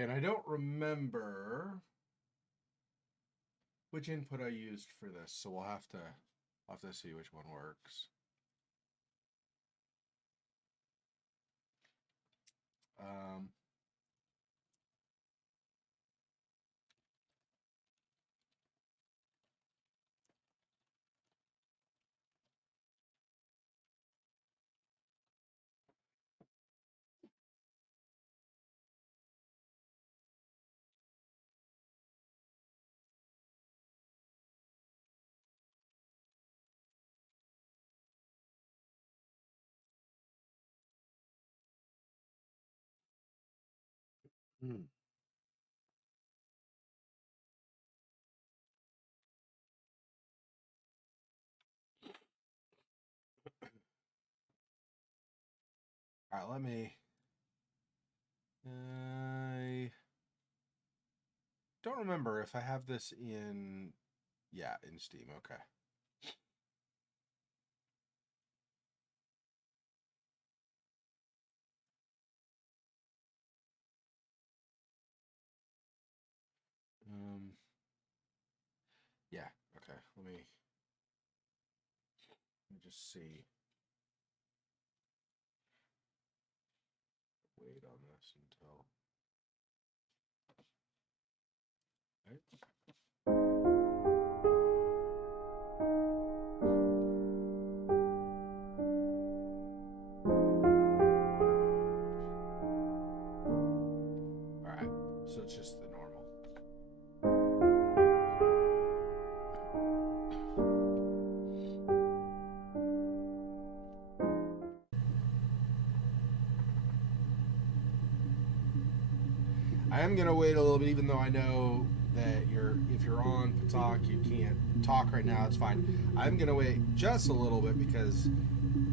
Okay, and I don't remember which input I used for this, so we'll have to see which one works. Hmm. All right, let me. I don't remember if I have this in. Yeah, in Steam. Okay. Yeah. Okay. Let me just see. Wait on this until. Right. All right. So it's just the normal. I am gonna wait a little bit, even though I know that if you're on Patak, you can't talk right now. It's fine. I'm gonna wait just a little bit because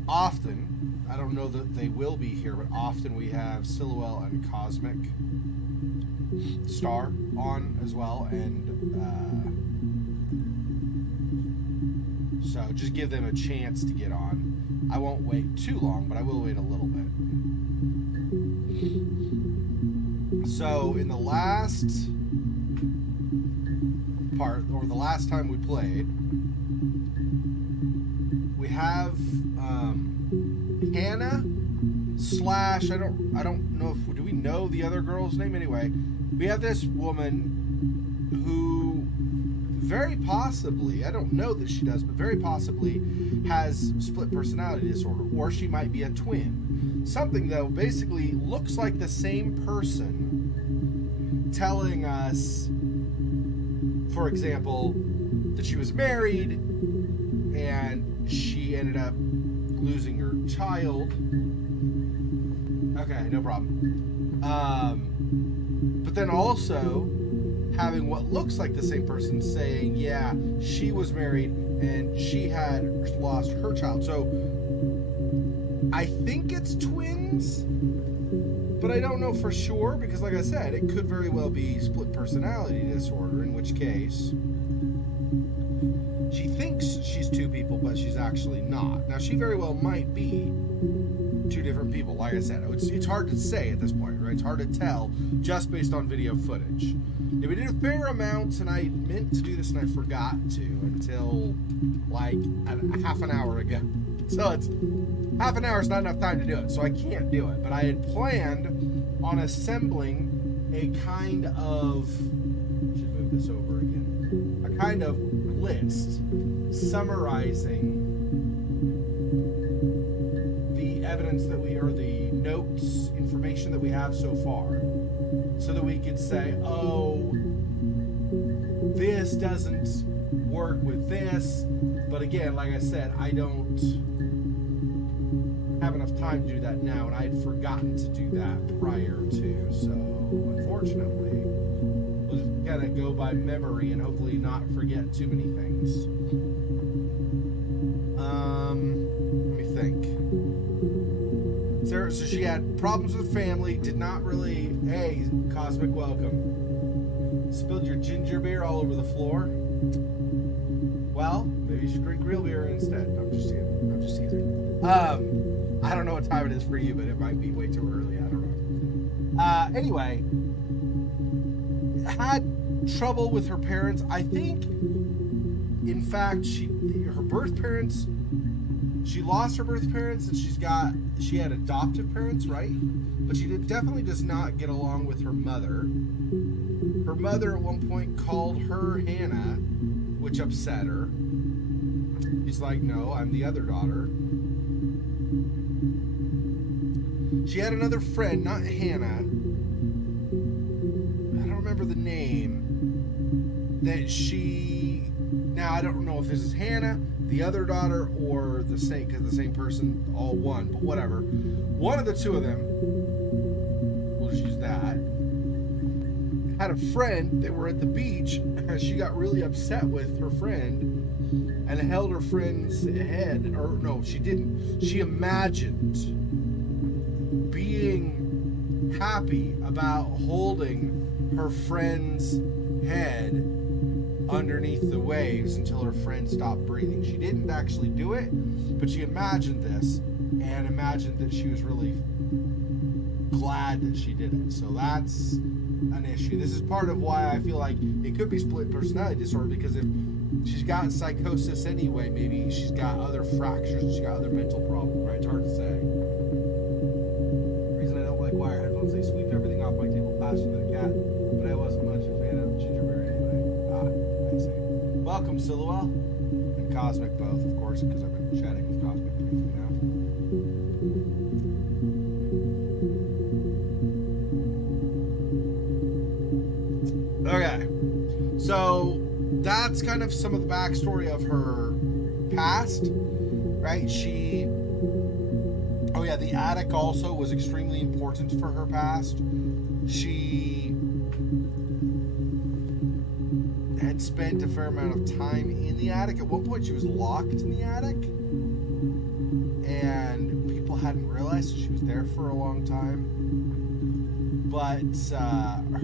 often, I don't know that they will be here, but often we have Silhouette and Cosmic Star on as well, and so just give them a chance to get on. I won't wait too long, but I will wait a little bit. So in the last part, or the last time we played, we have Hannah slash I don't know if do we know the other girl's name anyway. We have this woman who very possibly, I don't know that she does, but very possibly has split personality disorder, or she might be a twin. Something though basically looks like the same person telling us, for example, that she was married and she ended up losing her child. Okay, no problem. But then also having what looks like the same person saying, yeah, she was married and she had lost her child. So I think it's twins, but I don't know for sure because, like I said, it could very well be split personality disorder, in which case she thinks she's two people, but she's actually not. Now, she very well might be two different people. Like I said, it's hard to say at this point, right? It's hard to tell just based on video footage. Yeah, we did a fair amount, and I meant to do this, and I forgot to until like half an hour ago. So it's half an hour is not enough time to do it, so I can't do it. But I had planned on assembling a kind of, should move this over again, a kind of list summarizing the evidence that we, or the notes, information that we have so far, so that we could say, oh, this doesn't work with this. But again, like I said, I don't have enough time to do that now, and I had forgotten to do that prior to, so unfortunately we'll just kind of go by memory and hopefully not forget too many things. Let me think. So she had problems with family, did not really, hey, Cosmic welcome. Spilled your ginger beer all over the floor. Well, maybe you should drink real beer instead. I'm just teasing. I don't know what time it is for you, but it might be way too early. I don't know. Anyway, had trouble with her parents. I think, in fact, her birth parents, she lost her birth parents, and she had adoptive parents, right? But she definitely does not get along with her mother. Her mother at one point called her Hannah, which upset her. She's like, no, I'm the other daughter. She had another friend, not Hannah. I don't remember the name. Now I don't know if this is Hannah, the other daughter, or the same, because the same person, all one, but whatever. One of the two of them, we'll just use that, had a friend. They were at the beach, and she got really upset with her friend and held her friend's head. Or no, she didn't. She imagined being happy about holding her friend's head underneath the waves until her friend stopped breathing. She didn't actually do it, but she imagined this and imagined that she was really glad that she did it. So that's an issue. This is part of why I feel like it could be split personality disorder, because if she's got psychosis anyway, maybe she's got other fractures and she's got other mental problems, right? It's hard to say. The reason I don't like wire headphones, they sweep everything off my table faster than a cat, but I wasn't much of a fan of Gingerberry anyway. I see. Welcome, Silhouette. And Cosmic both, of course, because I've been chatting with Cosmic briefly now. Okay, so that's kind of some of the backstory of her past, right? The attic also was extremely important for her past. She had spent a fair amount of time in the attic. At one point, she was locked in the attic, and people hadn't realized she was there for a long time. But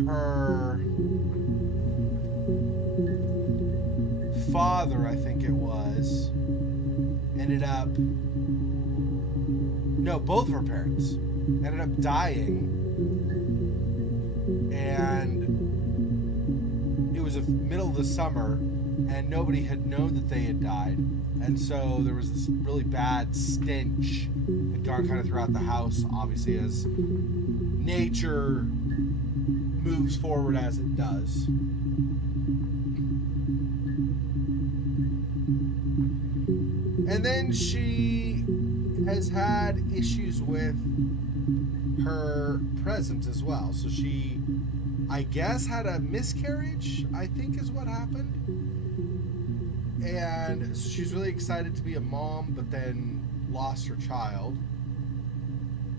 her father, I think it was, ended up... No, both of her parents ended up dying, and it was the middle of the summer, and nobody had known that they had died, and so there was this really bad stench that gone kind of throughout the house, obviously, as nature moves forward as it does. And then she has had issues with her present as well. So she, I guess, had a miscarriage, I think is what happened. And so she's really excited to be a mom, but then lost her child.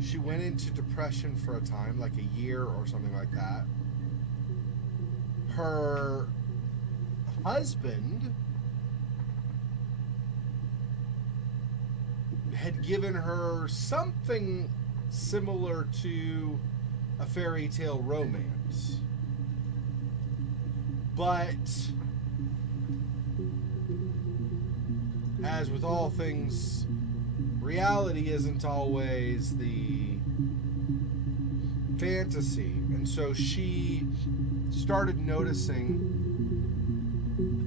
She went into depression for a time, like a year or something like that. Her husband had given her something similar to a fairy tale romance. But as with all things, reality isn't always the fantasy. And so she started noticing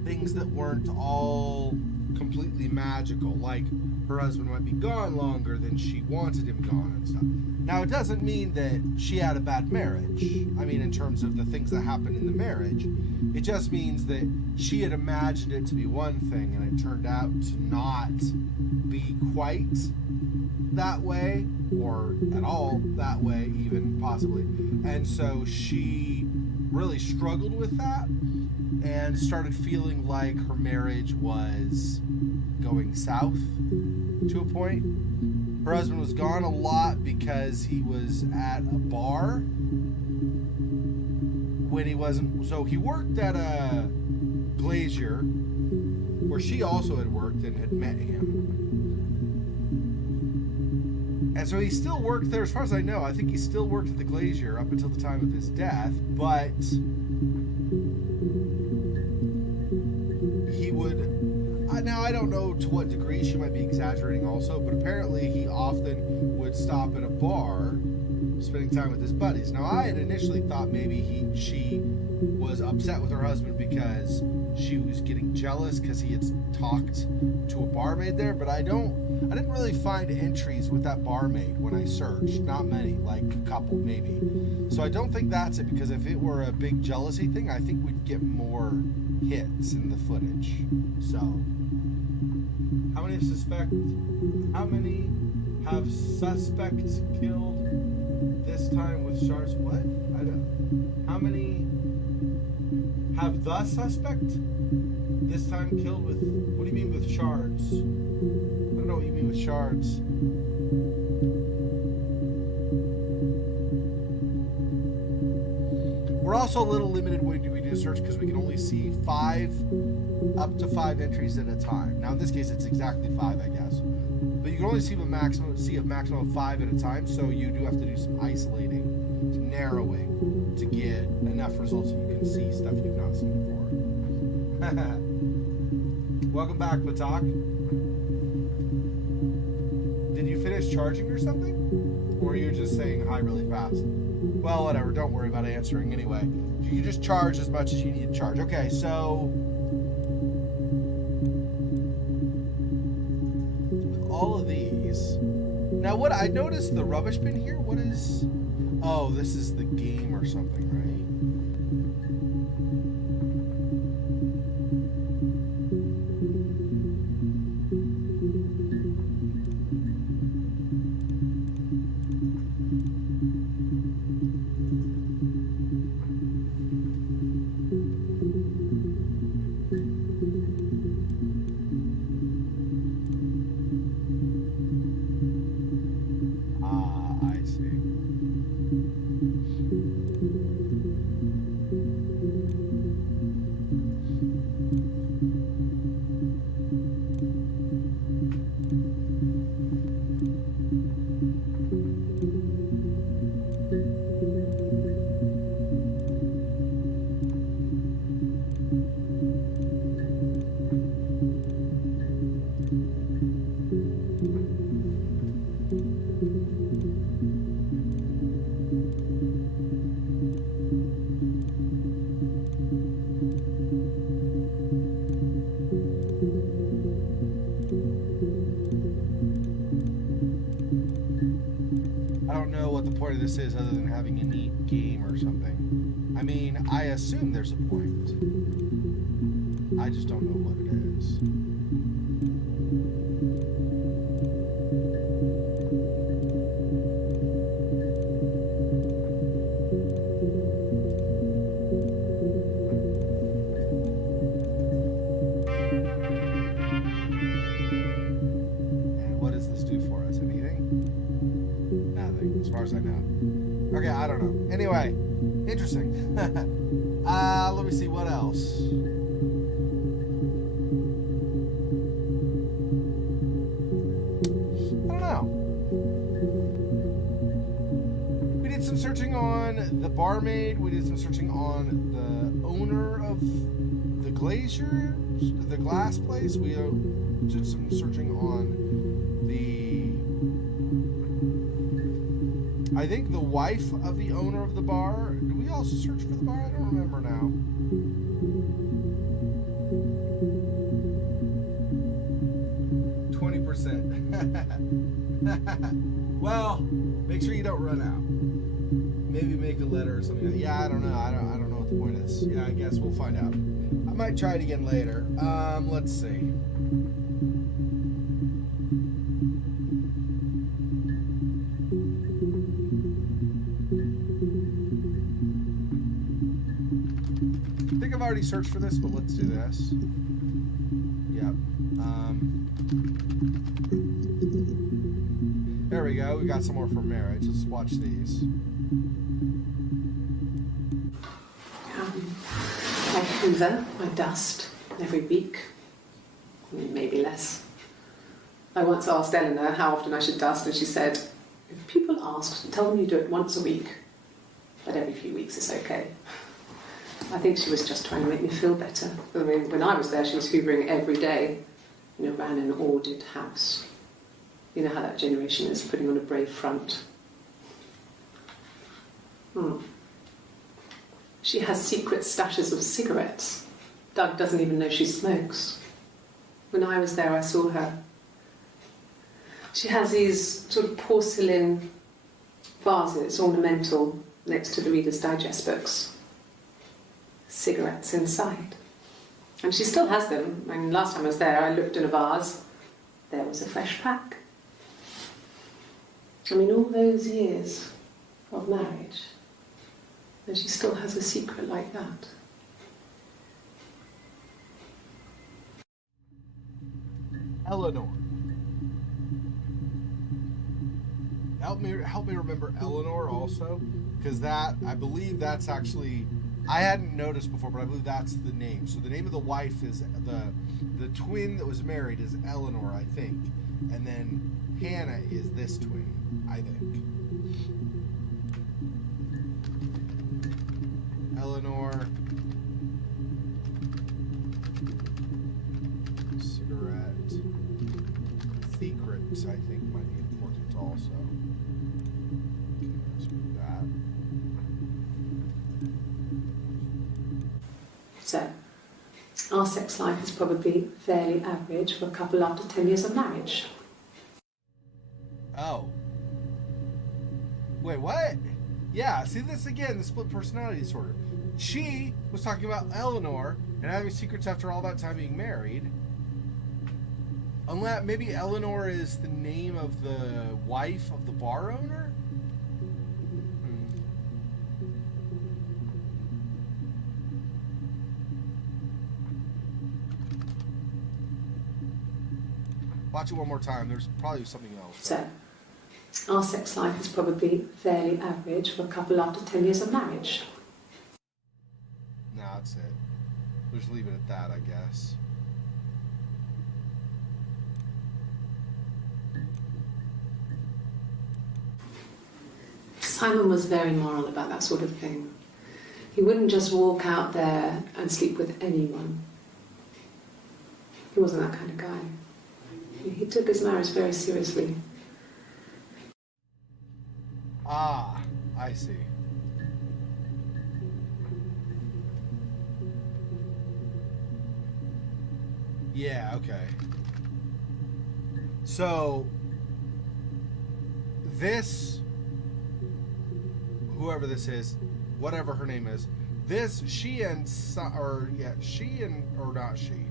things that weren't all completely magical, like her husband might be gone longer than she wanted him gone and stuff. Now, it doesn't mean that she had a bad marriage. I mean, in terms of the things that happened in the marriage, it just means that she had imagined it to be one thing, and it turned out to not be quite that way, or at all that way, even, possibly. And so she really struggled with that, and started feeling like her marriage was going south to a point. Her husband was gone a lot because he was at a bar when he wasn't. So he worked at a glazier where she also had worked and had met him. And so he still worked there, as far as I know. I think he still worked at the glazier up until the time of his death, but he would... Now, I don't know to what degree, she might be exaggerating also, but apparently he often would stop at a bar, spending time with his buddies. Now, I had initially thought maybe she was upset with her husband because she was getting jealous because he had talked to a barmaid there, but I didn't really find entries with that barmaid when I searched. Not many, like a couple maybe. So I don't think that's it, because if it were a big jealousy thing, I think we'd get more hits in the footage. So, how many have suspects killed this time with shards? What? I don't. How many have the suspect this time killed with? What do you mean with shards? I don't know what you mean with shards. We're also a little limited when we do a search because we can only see up to five entries at a time. Now in this case it's exactly 5, I guess. But you can only see a maximum of 5 at a time, so you do have to do some isolating, some narrowing to get enough results so you can see stuff you've not seen before. Welcome back, Patak. Did you finish charging or something? Or you're just saying hi really fast? Well, whatever, don't worry about answering anyway. You just charge as much as you need to charge. Okay, so with all of these, now what I noticed, the rubbish bin here, what is, oh, this is the game or something, right? This is other than having a neat game or something. I mean, I assume there's a point. I just don't know what it is. And what does this do for us? Anything? Nothing, as far as I know. Okay, I don't know. Anyway, interesting. Let me see, what else? I don't know. We did some searching on the barmaid. We did some searching on the owner of the glacier, the glass place. We did some searching on the, I think, the wife of the owner of the bar. Did we also search for the bar? I don't remember now. 20%. Well, make sure you don't run out. Maybe make a letter or something. Yeah, I don't know. I don't know what the point is. Yeah, I guess we'll find out. I might try it again later. Let's see. I think I've already searched for this, but let's do this. Yep. There we go. We got some more for marriage. Let's watch these. I hoover, I dust every week, maybe less. I once asked Eleanor how often I should dust, and she said, if people ask, tell them you do it once a week, but every few weeks is okay. I think she was just trying to make me feel better. I mean, when I was there, she was hoovering every day, ran an ordered house. You know how that generation is, putting on a brave front. Hmm. She has secret stashes of cigarettes. Doug doesn't even know she smokes. When I was there, I saw her. She has these sort of porcelain vases, ornamental, next to the Reader's Digest books. Cigarettes inside. And she still has them. I mean, last time I was there, I looked in a vase. There was a fresh pack. I mean, all those years of marriage, and she still has a secret like that. Eleanor. Help me remember Eleanor also, because I believe that's actually, I hadn't noticed before, but I believe that's the name. So the name of the wife is the twin that was married is Eleanor, I think, and then Hannah is this twin, I think. Eleanor. Cigarette. Secrets, I think, might be important also. Okay, let's do that. So, our sex life is probably fairly average for a couple after 10 years of marriage. Oh. Wait, what? Yeah, see this again, the split personality disorder. She was talking about Eleanor and having secrets after all that time being married. Unless maybe Eleanor is the name of the wife of the bar owner? Watch it one more time. There's probably something else. So, our sex life is probably fairly average for a couple after 10 years of marriage. No, that's it. We'll just leave it at that, I guess. Simon was very moral about that sort of thing. He wouldn't just walk out there and sleep with anyone. He wasn't that kind of guy. He took his marriage very seriously. Ah, I see. Yeah, okay. So, this, whoever this is, whatever her name is, this, or not she.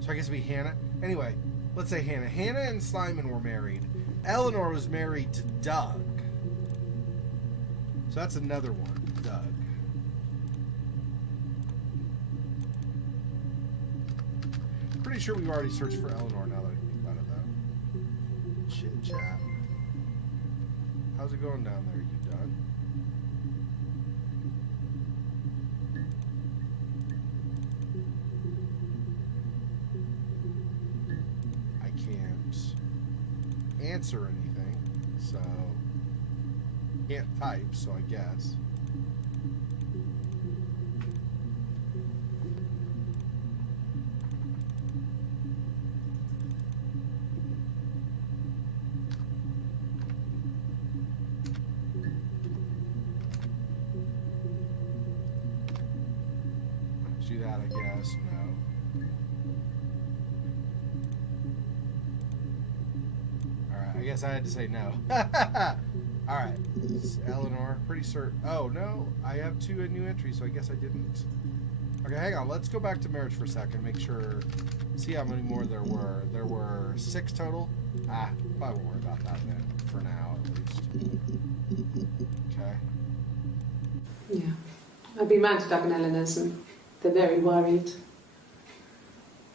So I guess it'd be Hannah. Anyway, let's say Hannah. Hannah and Simon were married. Eleanor was married to Doug. So that's another one, Doug. Pretty sure we've already searched for Eleanor now that I think about it, though. Chit chat. How's it going down there? You done? I can't answer anything, so can't type, so I guess. Do that, I guess. No. Alright, I guess I had to say no. Alright. Eleanor, pretty certain. Oh, no. I have 2 new entries, so I guess I didn't. Okay, hang on. Let's go back to marriage for a second. Make sure. See how many more there were. There were 6 total. Probably won't worry about that then. For now, at least. Okay. Yeah. I've been round to Doug and Eleanor's and they're very worried.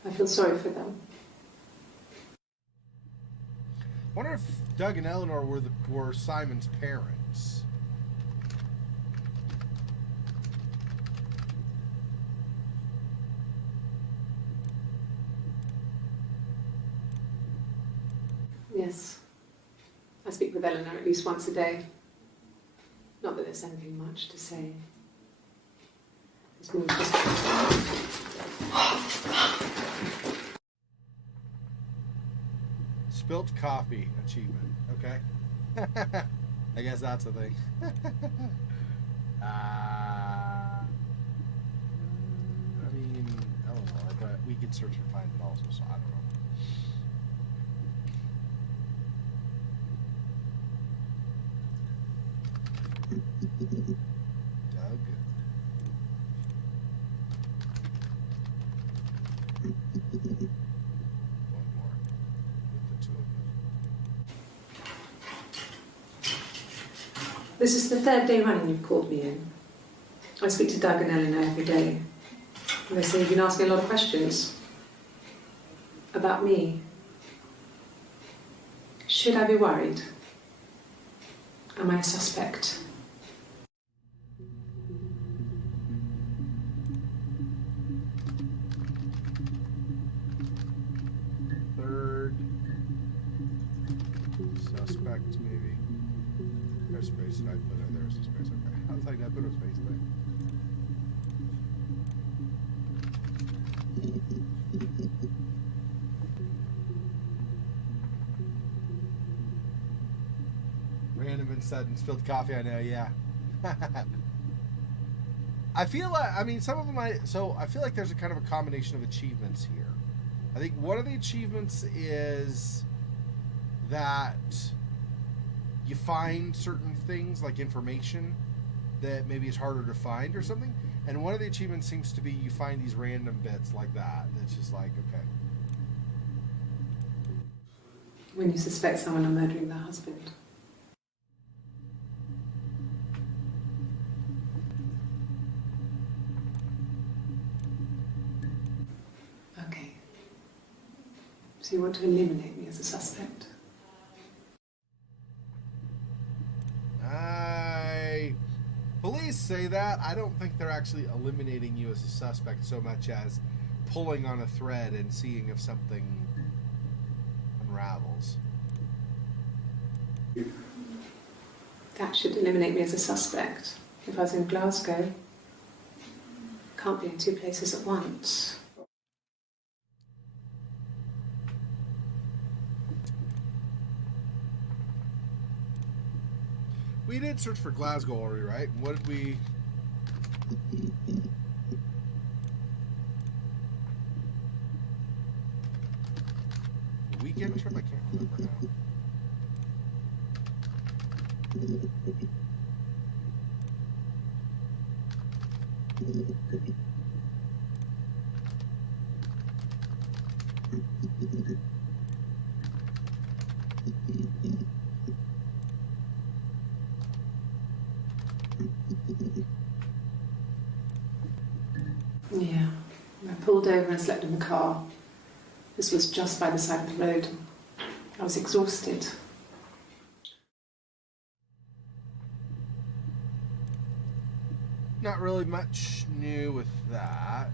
I feel sorry for them. I wonder if Doug and Eleanor were Simon's parents. Yes. I speak with Eleanor at least once a day. Not that there's anything much to say. It's more just... Spilt coffee achievement. Okay. I guess that's a thing. I mean, Illinois, but we could search and find it also, so I don't know. Doug. One more with the two of them. This is the third day running you've called me in. I speak to Doug and Eleanor every day. And they say you've been asking a lot of questions. About me. Should I be worried? Am I a suspect? Third suspect, maybe. There's space that I put in. There's a space. Okay. I was like, I put a space there. Random and sudden spilled coffee. I know, yeah. I feel like, I mean, some of them I feel like there's a kind of a combination of achievements here. I think one of the achievements is that you find certain things like information that maybe is harder to find or something. And one of the achievements seems to be you find these random bits like that. And it's just like, okay. When you suspect someone of murdering their husband. Okay. So you want to eliminate me as a suspect? Police say that. I don't think they're actually eliminating you as a suspect so much as pulling on a thread and seeing if something unravels. That should eliminate me as a suspect. If I was in Glasgow, can't be in two places at once. We did search for Glasgow already, right? What did we... The weekend trip? I can't remember now. Yeah. I pulled over and slept in the car. This was just by the side of the road. I was exhausted. Not really much new with that.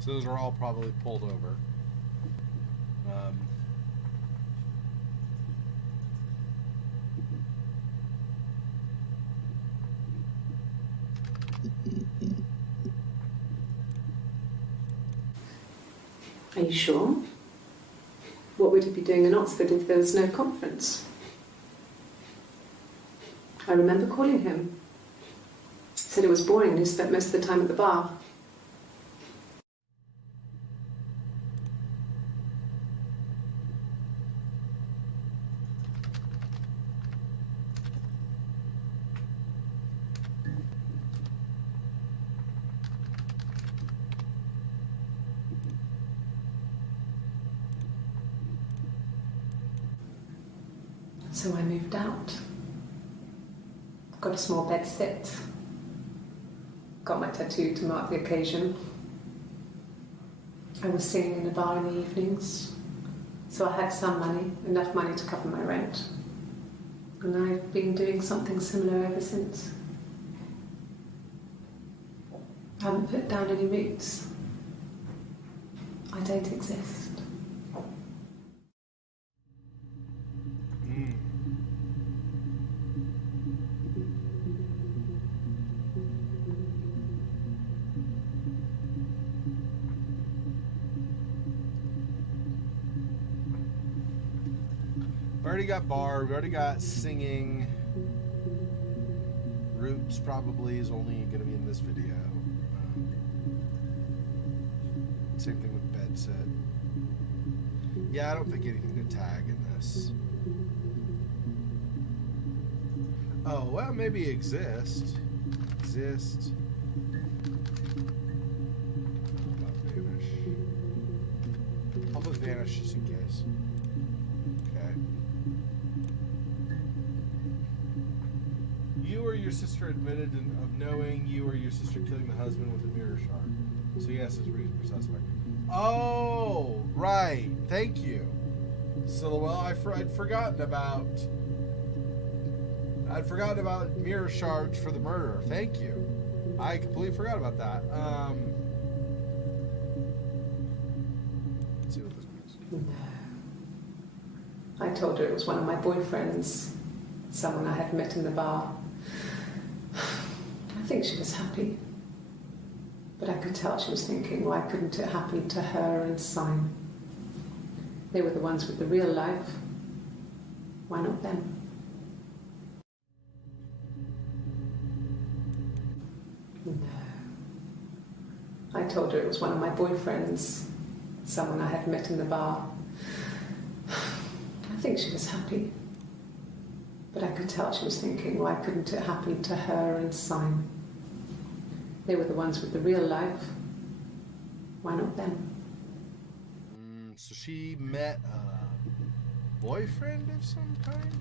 So those are all probably pulled over. Are you sure? What would he be doing in Oxford if there was no conference? I remember calling him. Said it was boring and he spent most of the time at the bar. So I moved out. Got a small bed sit. Got my tattoo to mark the occasion. I was singing in a bar in the evenings, so I had some money, enough money to cover my rent. And I've been doing something similar ever since. I haven't put down any roots. I don't exist. already got Barb. We already got singing. Roots probably is only going to be in this video. Same thing with bed set. Yeah, I don't think anything to tag in this. Oh, well, maybe exist. Exist. How about vanish? I'll put vanish just in case. Okay. You or your sister admitted of knowing you or your sister killing the husband with a mirror shard. So yes, is reasonable suspect. Oh, right. Thank you. So, well, I'd forgotten about mirror shards for the murder. Thank you. I completely forgot about that. Let's see what this means. I told her it was one of my boyfriends, someone I had met in the bar. I think she was happy. But I could tell she was thinking, why couldn't it happen to her and Simon? They were the ones with the real life. Why not them? No. I told her it was one of my boyfriends, someone I had met in the bar. I think she was happy. But I could tell she was thinking, why couldn't it happen to her and Simon? They were the ones with the real life. Why not them? So she met a boyfriend of some kind?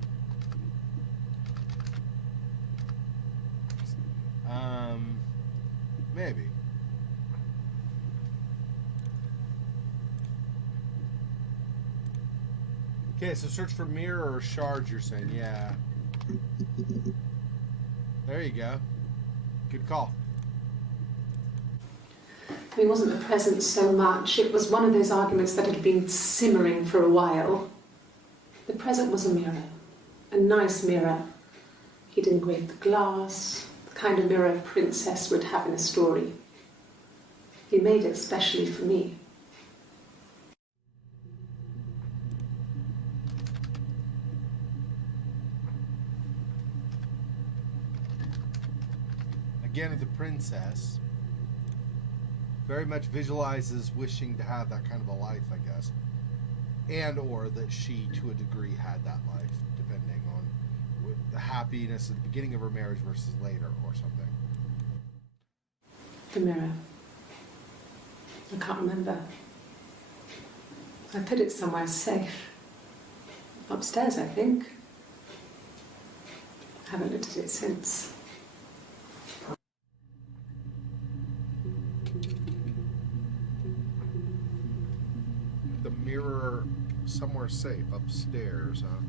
Maybe. Okay, so search for mirror or shards, you're saying. Yeah. There you go. Good call. It wasn't the present so much. It was one of those arguments that had been simmering for a while. The present was a mirror. A nice mirror. He'd engraved the glass, the kind of mirror a princess would have in a story. He made it specially for me. Again, the princess very much visualizes wishing to have that kind of a life, I guess. And or that she, to a degree, had that life, depending on the happiness at the beginning of her marriage versus later or something. The mirror. I can't remember. I put it somewhere safe. Upstairs, I think. I haven't looked at it since. The mirror somewhere safe upstairs, huh?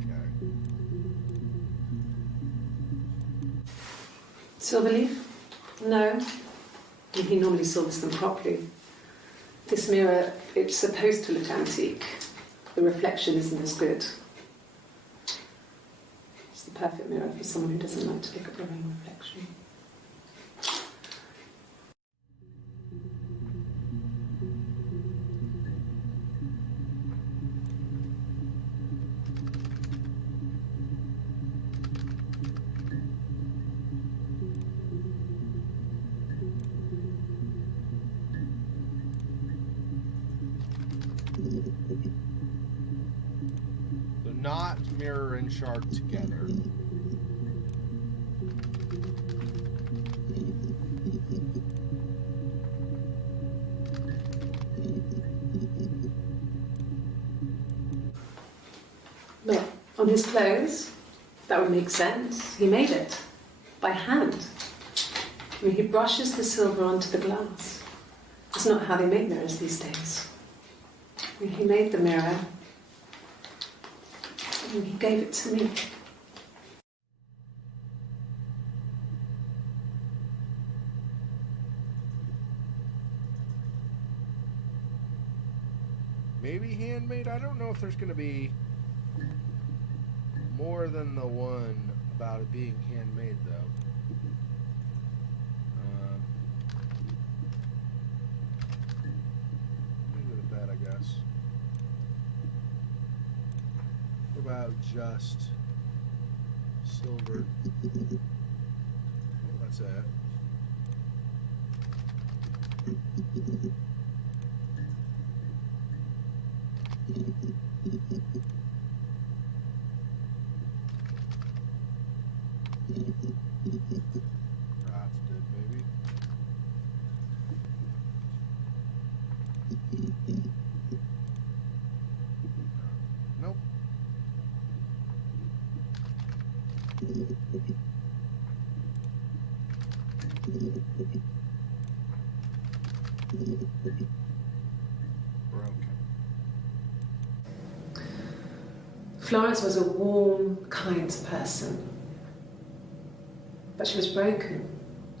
Okay. Silverleaf? No. He normally silvers them properly. This mirror, it's supposed to look antique. The reflection isn't as good. It's the perfect mirror for someone who doesn't like to look at their own reflection. So not mirror and shard together. Look, on his clothes, that would make sense. He made it by hand. I mean, he brushes the silver onto the glass. It's not how they make mirrors these days. I mean, he made the mirror and he gave it to me. Maybe handmade? I don't know if there's going to be more than the one about it being handmade, though. this? What about just silver? Oh, that's it. Crafted, maybe. Nope. Broken. Florence was a warm, kind person. But she was broken,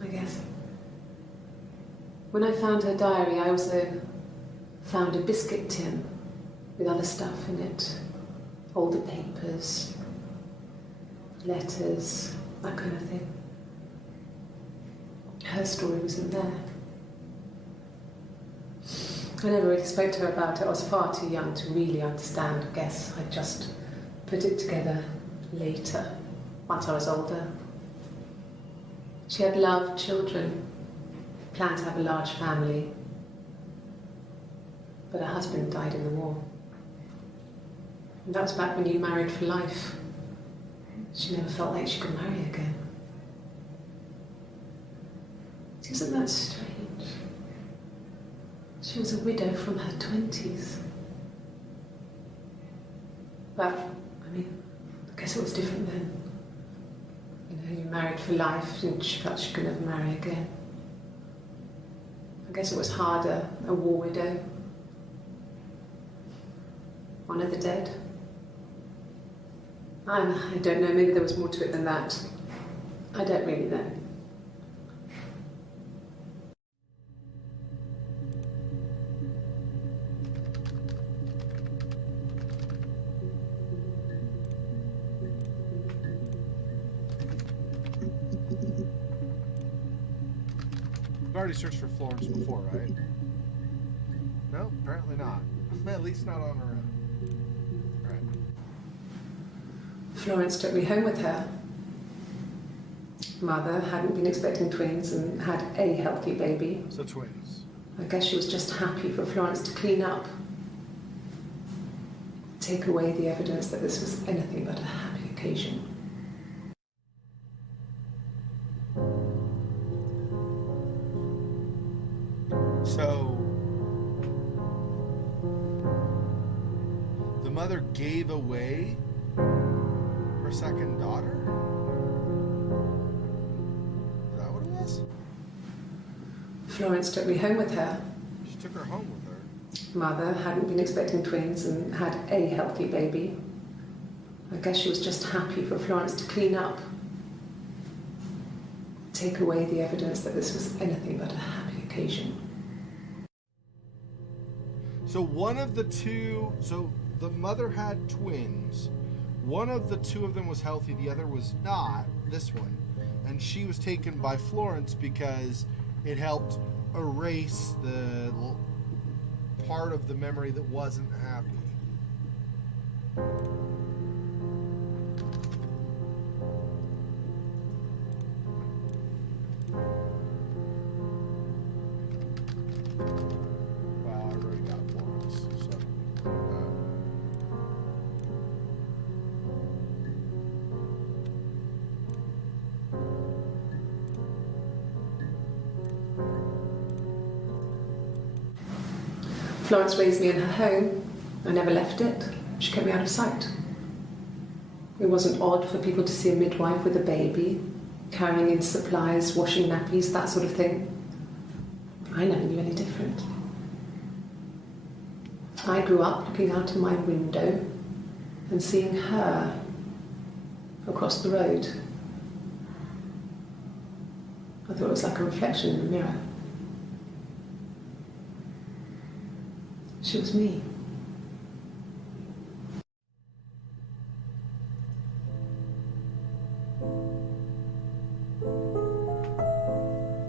I guess. When I found her diary, I also found a biscuit tin with other stuff in it. Older papers, letters, that kind of thing. Her story wasn't there. I never really spoke to her about it. I was far too young to really understand. I guess I just put it together later, once I was older. She had loved children, planned to have a large family, but her husband died in the war. And that was back when you married for life. She never felt like she could marry again. Isn't that strange? She was a widow from her 20s. Well, I mean, I guess it was different then. You know, you married for life and she felt she could never marry again. I guess it was harder, a war widow. One of the dead. I don't know, maybe there was more to it than that. I don't really know. You've already searched for Florence before, right? No, apparently not. At least not on her own. Right. Florence took me home with her. Mother hadn't been expecting twins and had a healthy baby. So twins. I guess she was just happy for Florence to clean up. Take away the evidence that this was anything but a happy occasion. So, the mother gave away her second daughter? Is that what it was? Florence took me home with her. She took her home with her. Mother hadn't been expecting twins and had a healthy baby. I guess she was just happy for Florence to clean up. Take away the evidence that this was anything but a happy occasion. So one of the two, so the mother had twins. One of the two of them was healthy, the other was not, this one. And she was taken by Florence because it helped erase the part of the memory that wasn't happy. Wow, I already got Florence, so Florence raised me in her home. I never left it. She kept me out of sight. It wasn't odd for people to see a midwife with a baby, carrying in supplies, washing nappies, that sort of thing. I never knew any different. I grew up looking out of my window and seeing her across the road. I thought it was like a reflection in the mirror. She was me.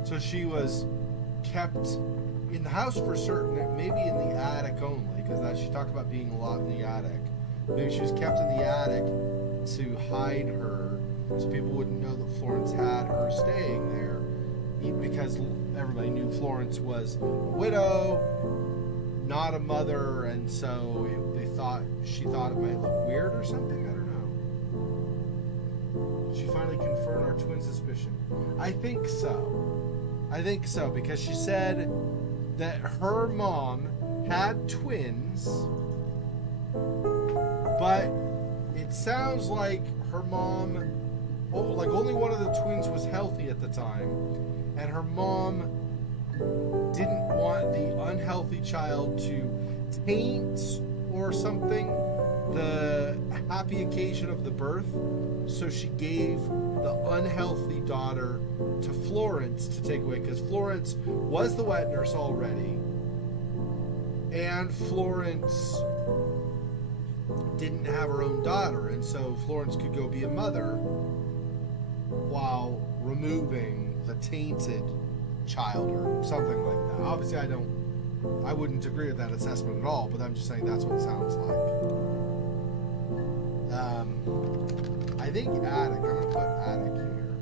So she was kept in the house for certain, maybe in the attic only, because that she talked about being a lot in the attic. Maybe she was kept in the attic to hide her, so people wouldn't know that Florence had her staying there, because everybody knew Florence was a widow, not a mother, and so she thought it might look weird or something. I don't know. She finally confirmed our twin suspicion. I think so because she said that her mom had twins, but it sounds like her mom, like only one of the twins was healthy at the time, and her mom didn't want the unhealthy child to taint or something the happy occasion of the birth, so she gave the unhealthy daughter to Florence to take away, because Florence was the wet nurse already, and Florence didn't have her own daughter, and so Florence could go be a mother while removing the tainted child or something like that. Obviously I wouldn't agree with that assessment at all, but I'm just saying that's what it sounds like. I think attic. I'm gonna put attic here.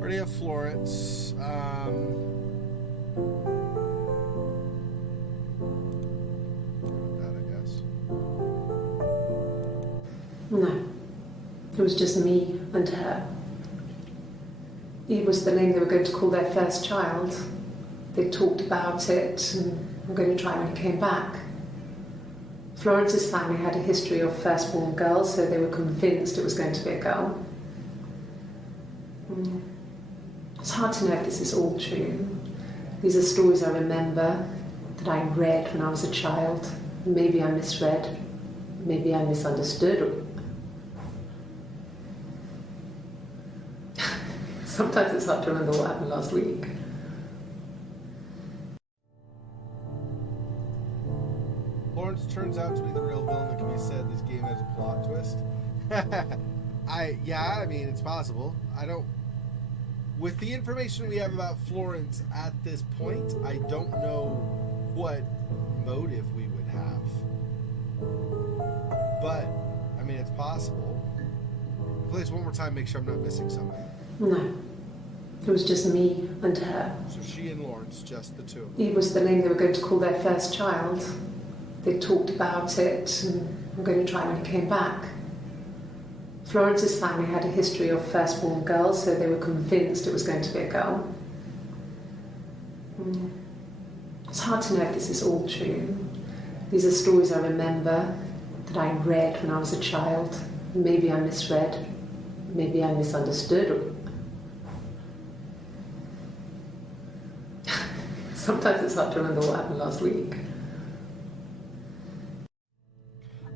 Already have Florence. That, I guess. No. It was just me and her. Eve was the name they were going to call their first child. They talked about it and were going to try when it came back. Florence's family had a history of firstborn girls, so they were convinced it was going to be a girl. It's hard to know if this is all true. These are stories I remember, that I read when I was a child. Maybe I misread, maybe I misunderstood. Sometimes it's hard to remember what happened last week. Florence turns out to be the real villain. That can be said this game has a plot twist. I mean, it's possible. With the information we have about Florence at this point, I don't know what motive we would have. But, I mean, it's possible. Play this one more time, make sure I'm not missing something. No. It was just me and her. So she and Lawrence, just the two of them. Eve was the name they were going to call their first child. They talked about it and were going to try when it came back. Florence's family had a history of firstborn girls, so they were convinced it was going to be a girl. It's hard to know if this is all true. These are stories I remember, that I read when I was a child. Maybe I misread, maybe I misunderstood. Sometimes it's hard to remember what happened last week.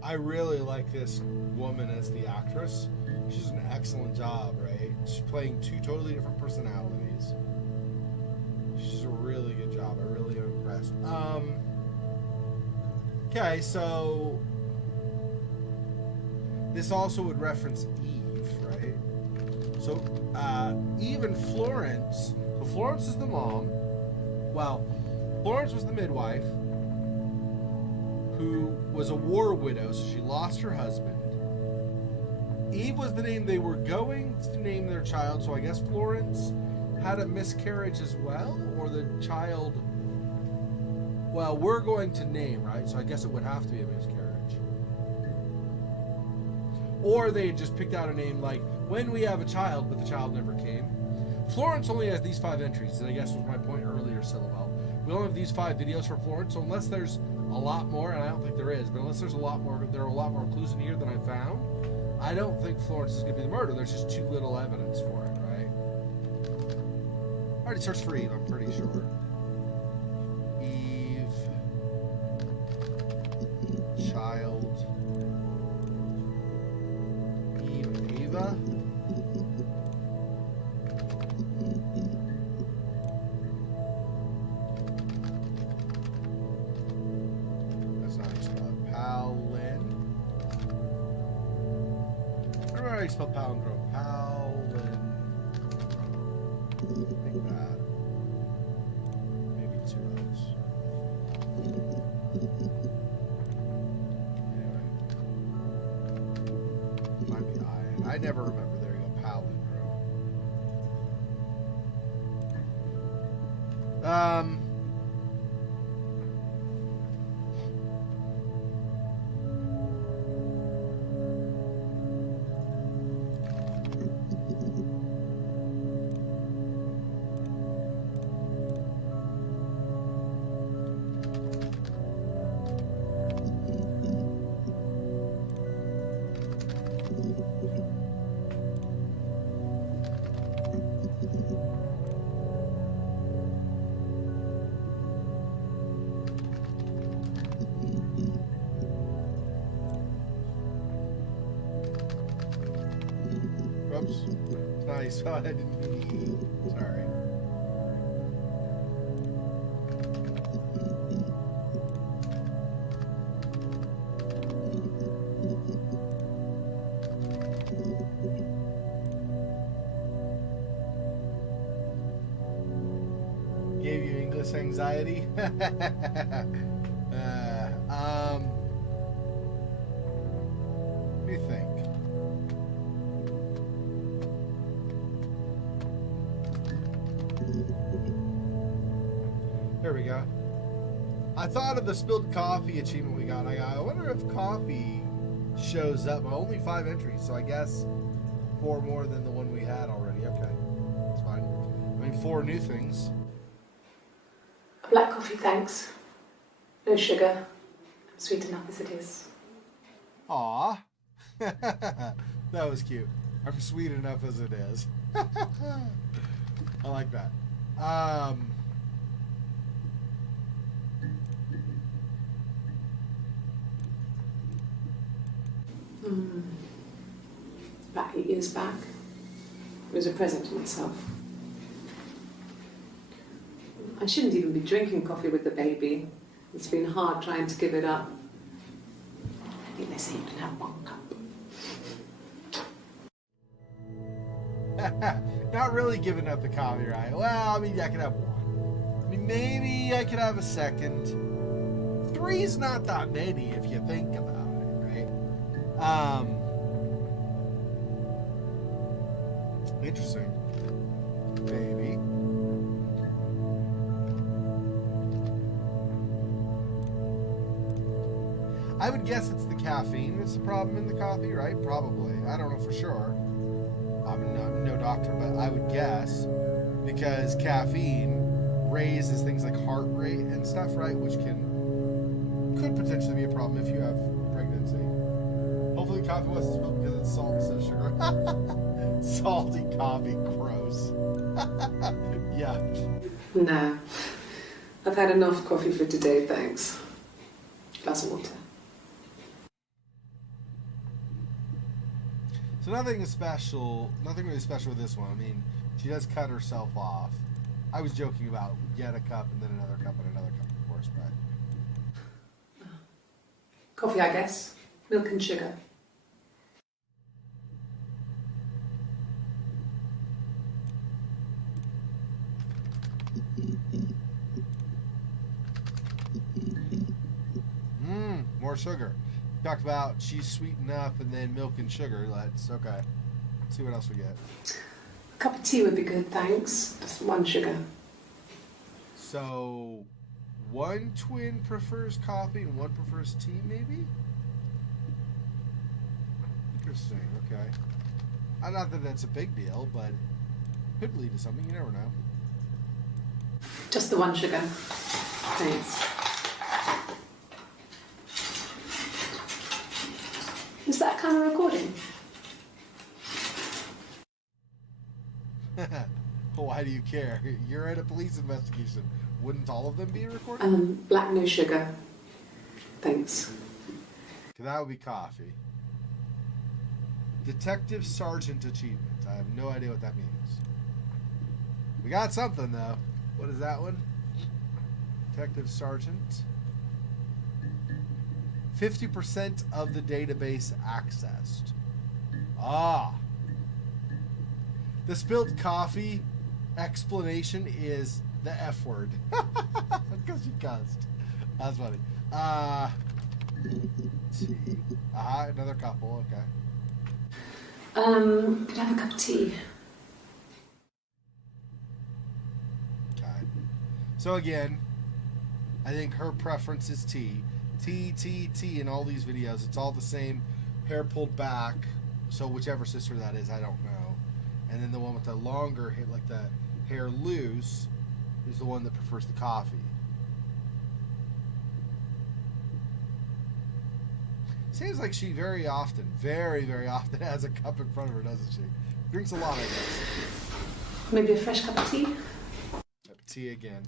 I really like this woman as the actress. She's an excellent job, right? She's playing two totally different personalities. She's a really good job. I really am impressed. Okay, so this also would reference Eve, right? So Eve and Florence. So Florence is the mom. Well, Florence was the midwife, who was a war widow, so she lost her husband. Eve was the name they were going to name their child, so I guess Florence had a miscarriage as well, or the child... Well, we're going to name, right? So I guess it would have to be a miscarriage. Or they had just picked out a name like, when we have a child, but the child never came. Florence only has these 5 entries, and I guess was my point earlier, Syllabel. We only have these 5 videos for Florence, so unless there's a lot more, and I don't think there is, but unless there's a lot more, there are a lot more clues in here than I found, I don't think Florence is going to be the murderer. There's just too little evidence for it, right? I already searched for Eve, I'm pretty sure. Eve. Child. Eve and Ava. I spell palindrome. Palindrome. I think that. Maybe I never remember. There you go, Paladin room. Oops. Nice. Oh, I didn't. Sorry. Gave you English anxiety? What do you think? There we go. I thought of the spilled coffee achievement we got. I wonder if coffee shows up. Only 5 entries, so I guess 4 more than the one we had already. Okay, that's fine. I mean, 4 new things. Black coffee, thanks. No sugar. Sweet enough as it is. Aw. That was cute. I'm sweet enough as it is. I like that. About 8 years back, it was a present to myself. I shouldn't even be drinking coffee with the baby. It's been hard trying to give it up. I think they say you can have 1 cup. Not really giving up the coffee, right? Well, I mean, I could have 1. I mean, maybe I could have a second. 3's not that many if you think about it, right? Interesting. Maybe. I would guess it's the caffeine that's the problem in the coffee, right? Probably. I don't know for sure. I'm no doctor, but I would guess because caffeine raises things like heart rate and stuff, right? Which could potentially be a problem if you have pregnancy. Hopefully coffee wasn't spilled because it's salt instead of sugar. Salty coffee, gross. Yeah. No. I've had enough coffee for today, thanks. Glass of water. So nothing really special with this one. I mean, she does cut herself off. I was joking about get a cup and then another cup and another cup, of course, but... Coffee, I guess. Milk and sugar. More sugar. Talked about she's sweet enough and then milk and sugar. Let's, okay. Let's see what else we get. A cup of tea would be good, thanks. Just 1 sugar. So, 1 twin prefers coffee and 1 prefers tea, maybe? Interesting, okay. Not that that's a big deal, but it could lead to something. You never know. Just the 1 sugar. Thanks. Is that kind of recording? Why do you care? You're at a police investigation. Wouldn't all of them be recorded? Black no sugar. Thanks. That would be coffee. Detective Sergeant Achievement. I have no idea what that means. We got something, though. What is that one? Detective Sergeant. 50% of the database accessed. Ah. The spilled coffee explanation is the F word. Because you cussed. That's funny. Tea. Another couple, okay. Could I have a cup of tea? Okay. So again, I think her preference is tea. Tea in all these videos. It's all the same, hair pulled back. So whichever sister that is, I don't know. And then the one with the longer hair, like the hair loose, is the one that prefers the coffee. Seems like she very often, very, very often has a cup in front of her, doesn't she? Drinks a lot, I guess. Maybe a fresh cup of tea? Cup of tea again.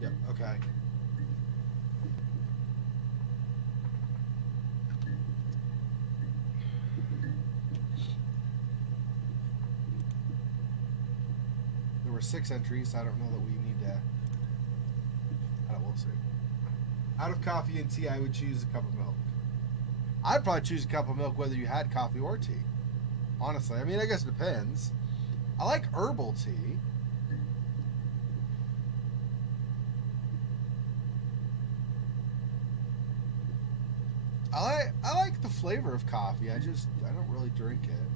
Yep, okay. There were 6 entries, so I don't know that we need to... I don't know, we'll see. Out of coffee and tea, I would choose a cup of milk. I'd probably choose a cup of milk whether you had coffee or tea. Honestly. I mean, I guess it depends. I like herbal tea. I like the flavor of coffee. I don't really drink it.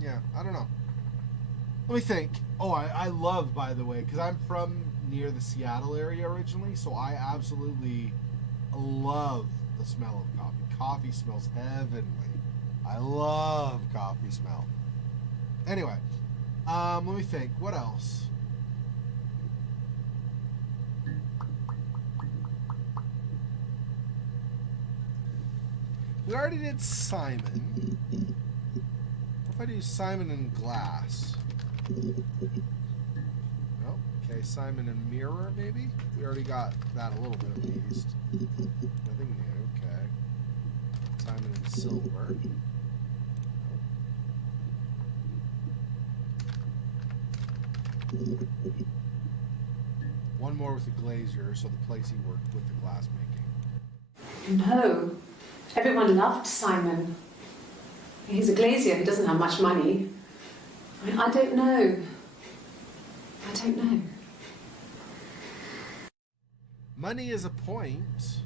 Yeah, I don't know. Let me think. Oh, I love, by the way, because I'm from near the Seattle area originally, so I absolutely love the smell of coffee. Coffee smells heavenly. I love coffee smell. Anyway, let me think. What else? We already did Simon. What if I do Simon and Glass? Nope. Okay, Simon and Mirror, maybe? We already got that a little bit at least. Nothing new, okay. Simon and Silver. Nope. One more with the glazier, so the place he worked with the glass making. No. Everyone loved Simon. He's a glazier who doesn't have much money. I don't know. I don't know. Money is a point.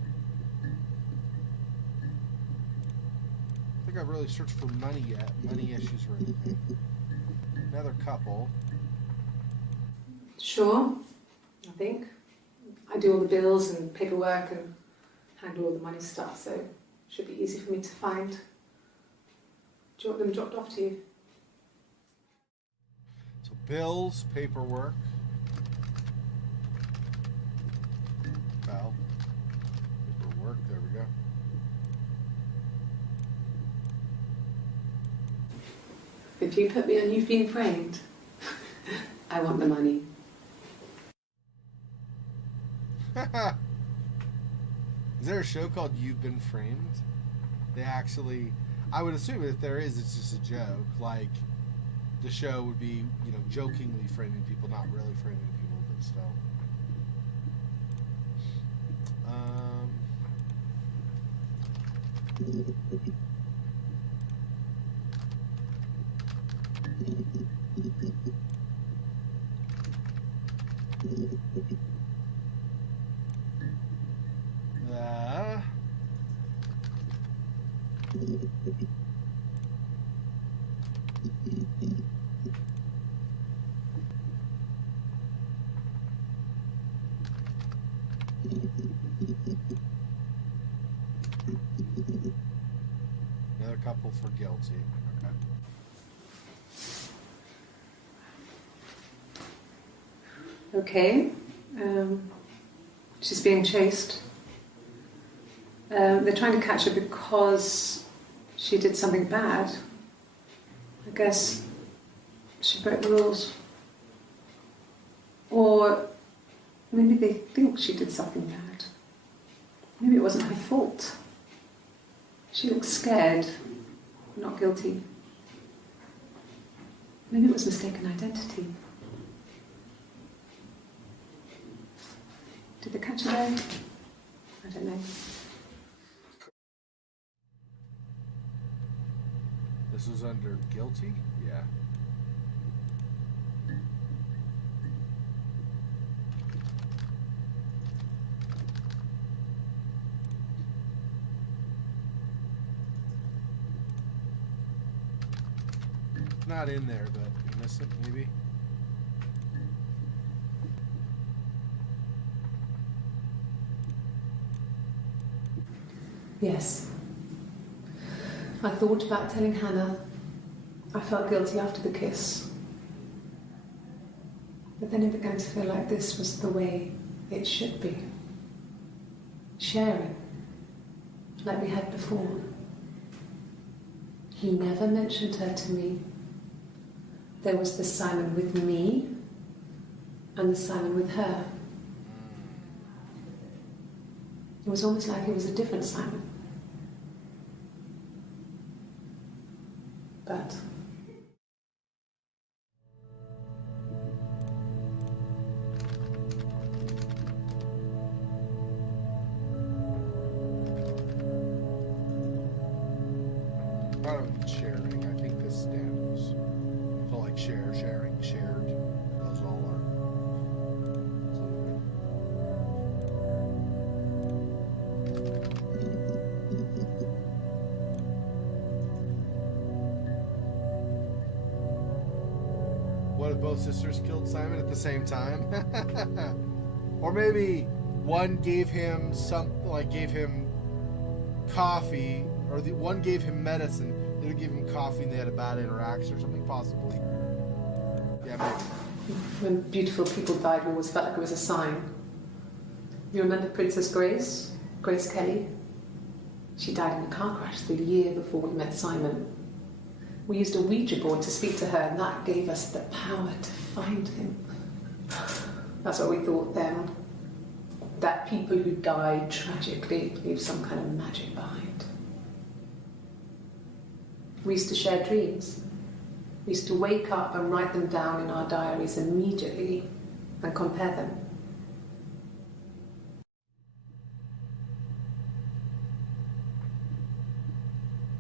I think I've really searched for money yet. Money issues or anything. Another couple. Sure, I think. I do all the bills and paperwork and handle all the money stuff, so it should be easy for me to find. Do you want them dropped off to you? So bills, paperwork. Bell. Paperwork, there we go. If you put me on You've Been Framed, I want the money. Is there a show called You've Been Framed? They actually, I would assume if there is, it's just a joke. Like, the show would be, you know, jokingly framing people, not really framing people, but still. Another couple for guilty. Okay. She's being chased. They're trying to catch her because she did something bad. I guess she broke the rules. Or maybe they think she did something bad. Maybe it wasn't her fault. She looks scared, not guilty. Maybe it was mistaken identity. Did they catch her there? I don't know. This is under guilty? Yeah. not in there, but you miss it, maybe? Yes. I thought about telling Hannah. I felt guilty after the kiss. But then it began to feel like this was the way it should be. Sharing, like we had before. He never mentioned her to me. There was the Simon with me and the Simon with her. It was almost like it was a different Simon. But I don't need sharing. I think this stands. So like share, sharing, shared. Those all are. What if both sisters killed Simon at the same time? Or maybe one gave him gave him coffee, or the one gave him medicine, the other gave him coffee, and they had a bad interaction or something, possibly. Yeah, maybe. when beautiful people died, we always felt like it was a sign. You remember Princess Grace? Grace Kelly? She died in a car crash the year before we met Simon. We used a Ouija board to speak to her, and that gave us the power to find him. That's what we thought then. That people who died tragically leave some kind of magic behind. We used to share dreams. We used to wake up and write them down in our diaries immediately and compare them.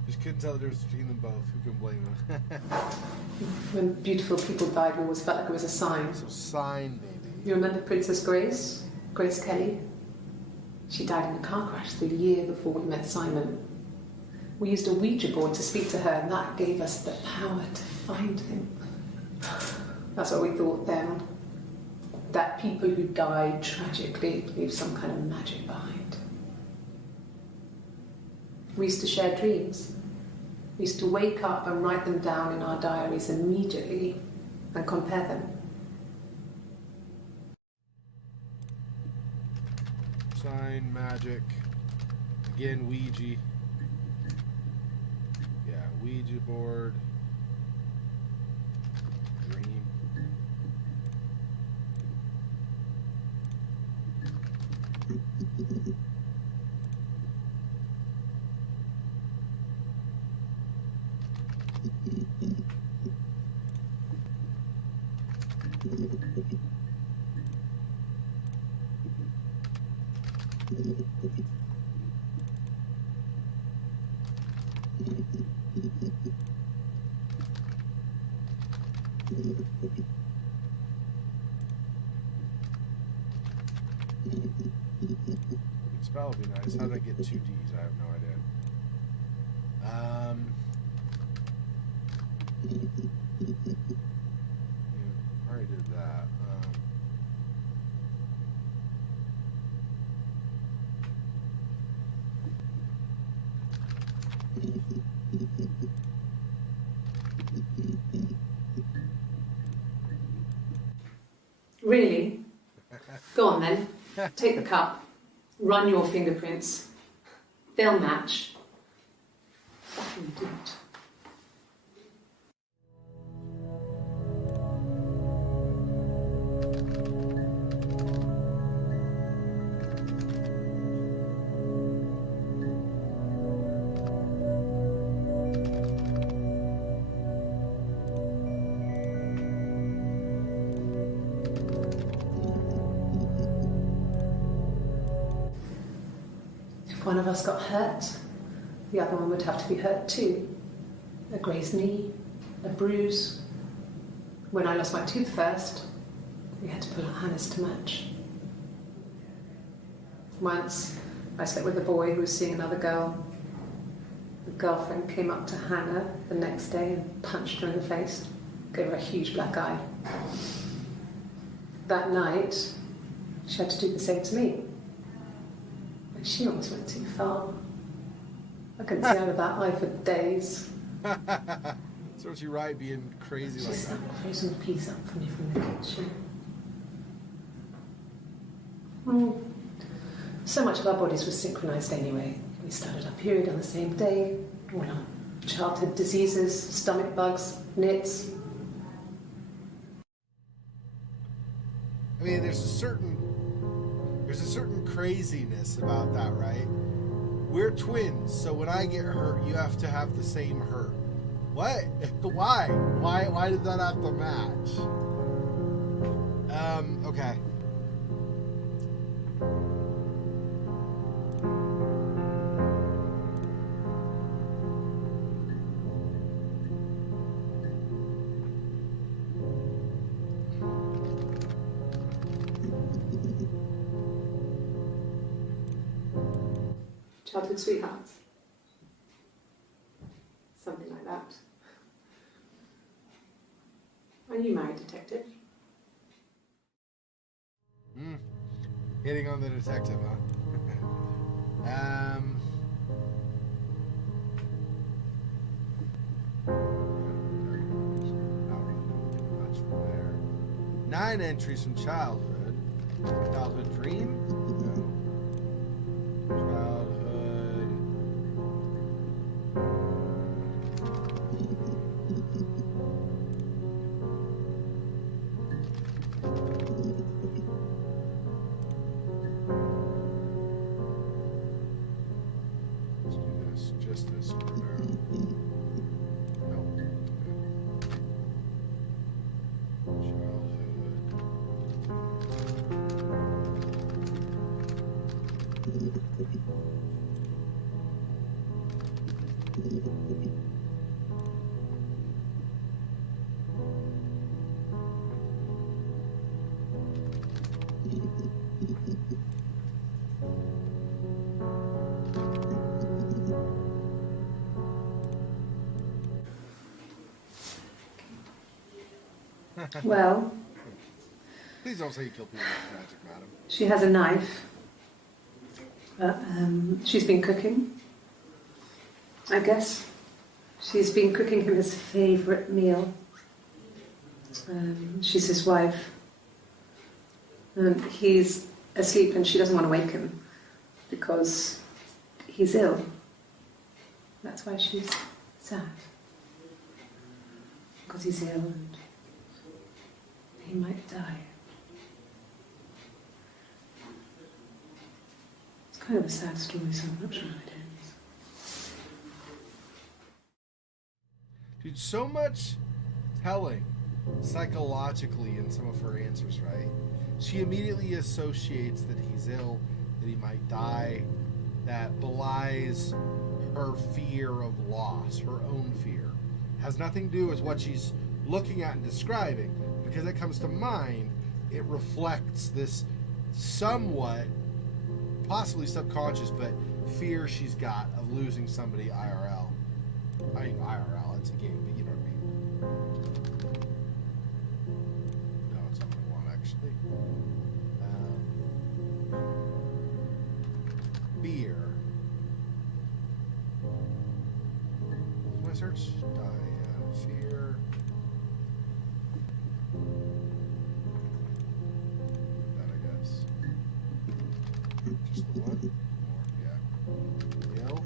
Just couldn't tell the difference between them both. Who can blame them? When beautiful people died, we always felt like it was a sign. So sign, maybe. You remember Princess Grace? Grace Kelly? She died in a car crash the year before we met Simon. We used a Ouija board to speak to her, and that gave us the power to find him. That's what we thought then. That people who died tragically leave some kind of magic behind. We used to share dreams. We used to wake up and write them down in our diaries immediately and compare them. Sign, magic. Again, Ouija. Yeah, Ouija board. Dream. Spell would be nice. How did I get 2 Ds? I have no idea. Yeah, already did that. Really? Go on then. Take the cup. Run your fingerprints. They'll match. Fucking do it. If one of us got hurt, the other one would have to be hurt too. A grazed knee, a bruise. When I lost my tooth first, we had to pull out Hannah's to match. Once, I slept with a boy who was seeing another girl. The girlfriend came up to Hannah the next day and punched her in the face, gave her a huge black eye. That night, she had to do the same to me. But she almost went too far. I couldn't see out of that eye for days. So was you right being crazy like Just that? frozen piece up for me from the kitchen. Well, so much of our bodies was synchronized anyway. We started our period on the same day. All our childhood diseases, stomach bugs, nits. I mean, there's a certain craziness about that, right? We're twins, so when I get hurt, you have to have the same hurt. What? Why? Why did that have to match? Okay. Childhood sweethearts. Something like that. Are you married, detective? Hitting on the detective, huh? Not really much from there. 9 entries from childhood. Childhood dream? No. Childhood. Let's do this. Just this for now. Nope. Well, Please don't say you kill people with magic, madam. she has a knife. She's been cooking, I guess. She's been cooking him his favourite meal. She's his wife. He's asleep and she doesn't want to wake him because he's ill. That's why she's sad. Because he's ill and he might die. It's kind of a sad story, so I'm not sure how it ends. Dude, so much telling psychologically in some of her answers, right? She immediately associates that he's ill, that he might die, that belies her fear of loss, her own fear. Has nothing to do with what she's looking at and describing. Because it comes to mind, it reflects this somewhat, possibly subconscious, but fear she's got of losing somebody IRL. I mean, IRL, it's a game, but you know what I mean. No, it's not what I want, actually. Fear. When I search, fear. That, I guess. Just the one? More, yeah. Yell.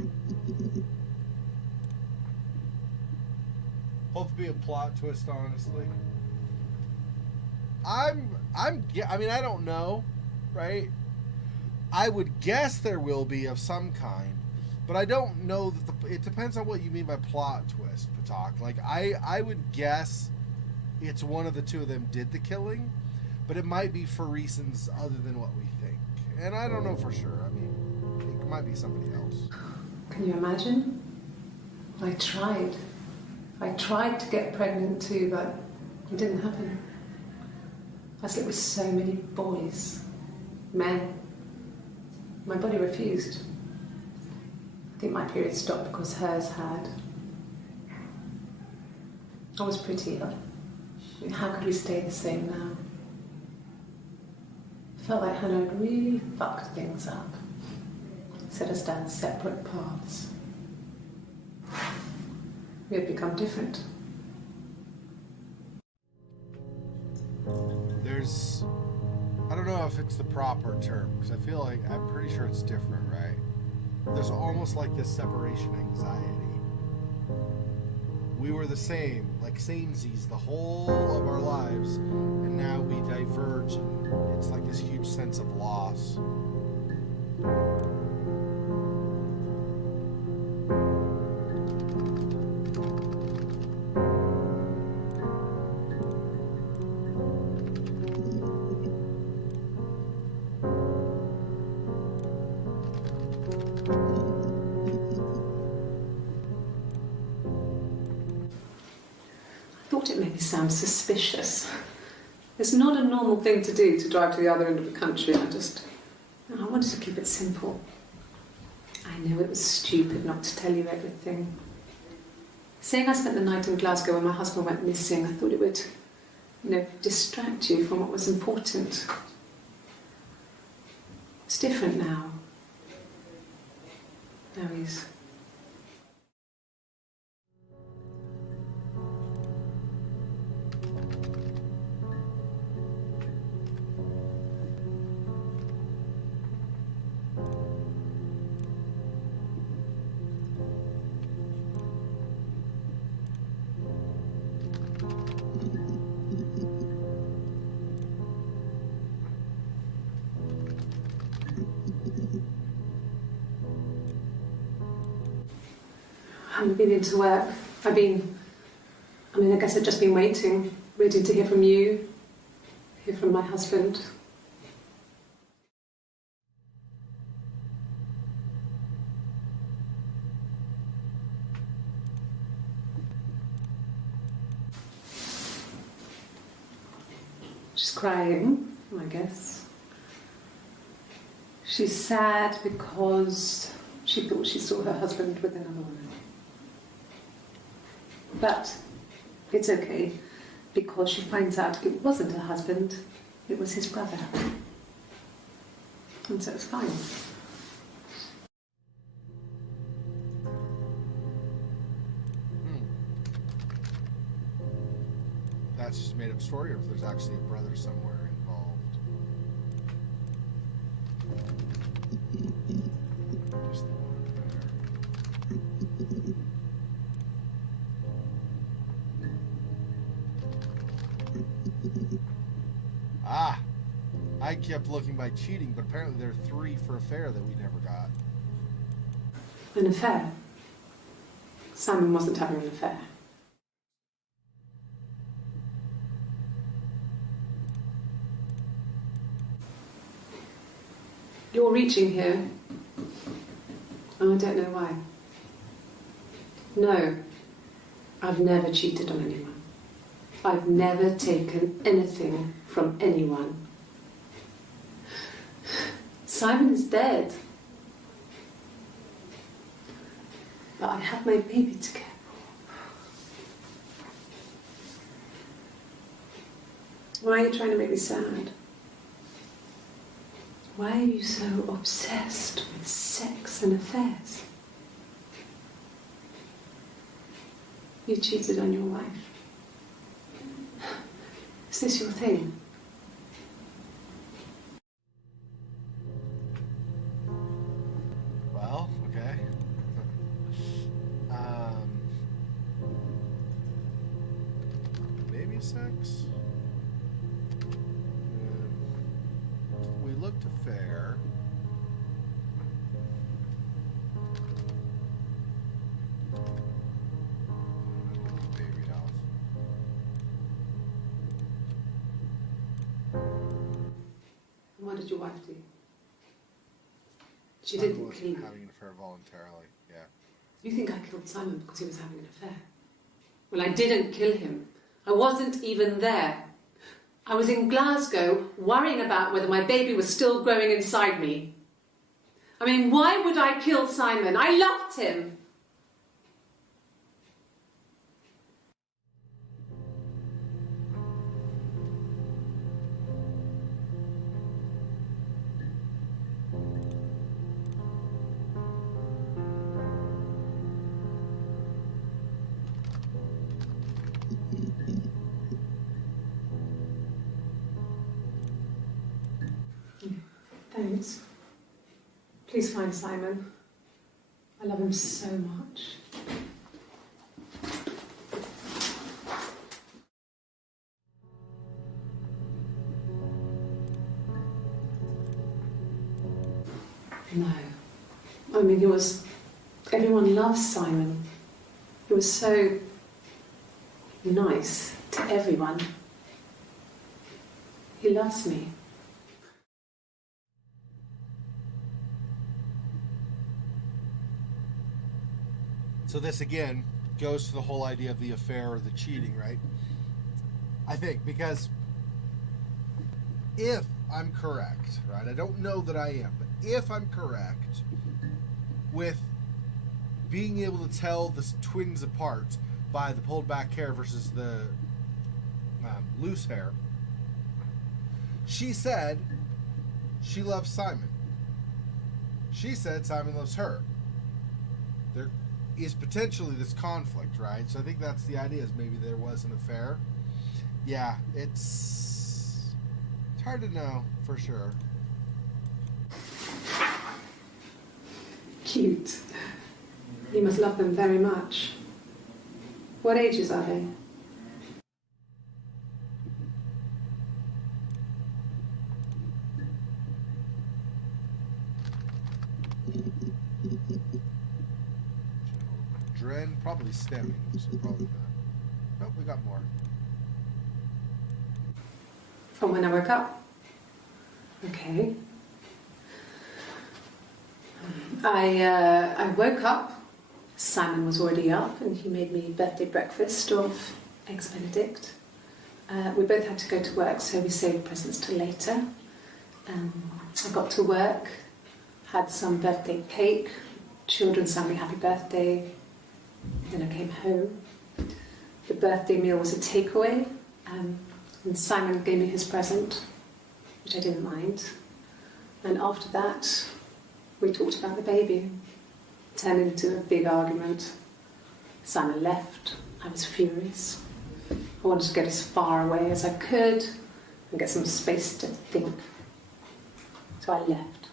Hope to be a plot twist, honestly. I mean, I don't know, right? I would guess there will be of some kind, but I don't know that it depends on what you mean by plot twist, Patak. Like, I would guess it's one of the two of them did the killing, but it might be for reasons other than what we think. And I don't know for sure. I mean, it might be somebody else. Can you imagine? I tried to get pregnant too, but it didn't happen. I slept with so many boys, men. My body refused. I think my period stopped because hers had. I was pretty ill. I mean, how could we stay the same now? I felt like Hannah had really fucked things up. Set us down separate paths. We had become different. There's, I don't know if it's the proper term, because I feel like, I'm pretty sure it's different, right? There's almost like this separation anxiety. We were the same, like samesies, the whole of our lives, and now we diverge, and it's like this huge sense of loss. It made me sound suspicious. It's not a normal thing to do, to drive to the other end of the country. I wanted to keep it simple. I knew it was stupid not to tell you everything. Saying I spent the night in Glasgow when my husband went missing, I thought it would, distract you from what was important. It's different now. Now he's... I haven't been into work. I guess I've just been waiting, ready to hear from you, hear from my husband. She's crying, I guess. She's sad because she thought she saw her husband with another woman. But it's okay, because she finds out it wasn't her husband, it was his brother. And so it's fine. That's just a made-up story, or if there's actually a brother somewhere involved. Just the one there. Ah! I kept looking by cheating, but apparently there are 3 for affair that we never got. An affair? Simon wasn't having an affair. You're reaching here. Oh, I don't know why. No, I've never cheated on anyone. I've never taken anything from anyone. Simon is dead. But I have my baby to care for. Why are you trying to make me sad? Why are you so obsessed with sex and affairs? You cheated on your wife. Is this your thing? Well, okay. Maybe sex? We looked fair. Baby dolls. What did your wife do? She Simon didn't wasn't kill having an affair voluntarily, yeah. You think I killed Simon because he was having an affair? Well, I didn't kill him. I wasn't even there. I was in Glasgow worrying about whether my baby was still growing inside me. I mean, why would I kill Simon? I loved him. Thanks. Please find Simon. I love him so much. No. I mean, everyone loves Simon. He was so nice to everyone. He loves me. So this again goes to the whole idea of the affair or the cheating, right? I think because if I'm correct, right? I don't know that I am, but if I'm correct with being able to tell the twins apart by the pulled back hair versus the loose hair, she said she loves Simon. She said Simon loves her. There is potentially this conflict, right? So I think that's the idea, is maybe there was an affair. Yeah, it's hard to know for sure. Cute. You must love them very much. What ages are they? Dren, probably stemming, so probably not. Nope, we got more. From when I woke up. Okay. I woke up. Simon was already up, and he made me birthday breakfast of eggs Benedict. We both had to go to work, so we saved presents till later. I got to work, had some birthday cake. Children sang me happy birthday. Then I came home. The birthday meal was a takeaway, and Simon gave me his present, which I didn't mind. And after that, we talked about the baby. It turned into a big argument. Simon left. I was furious. I wanted to get as far away as I could and get some space to think. So I left.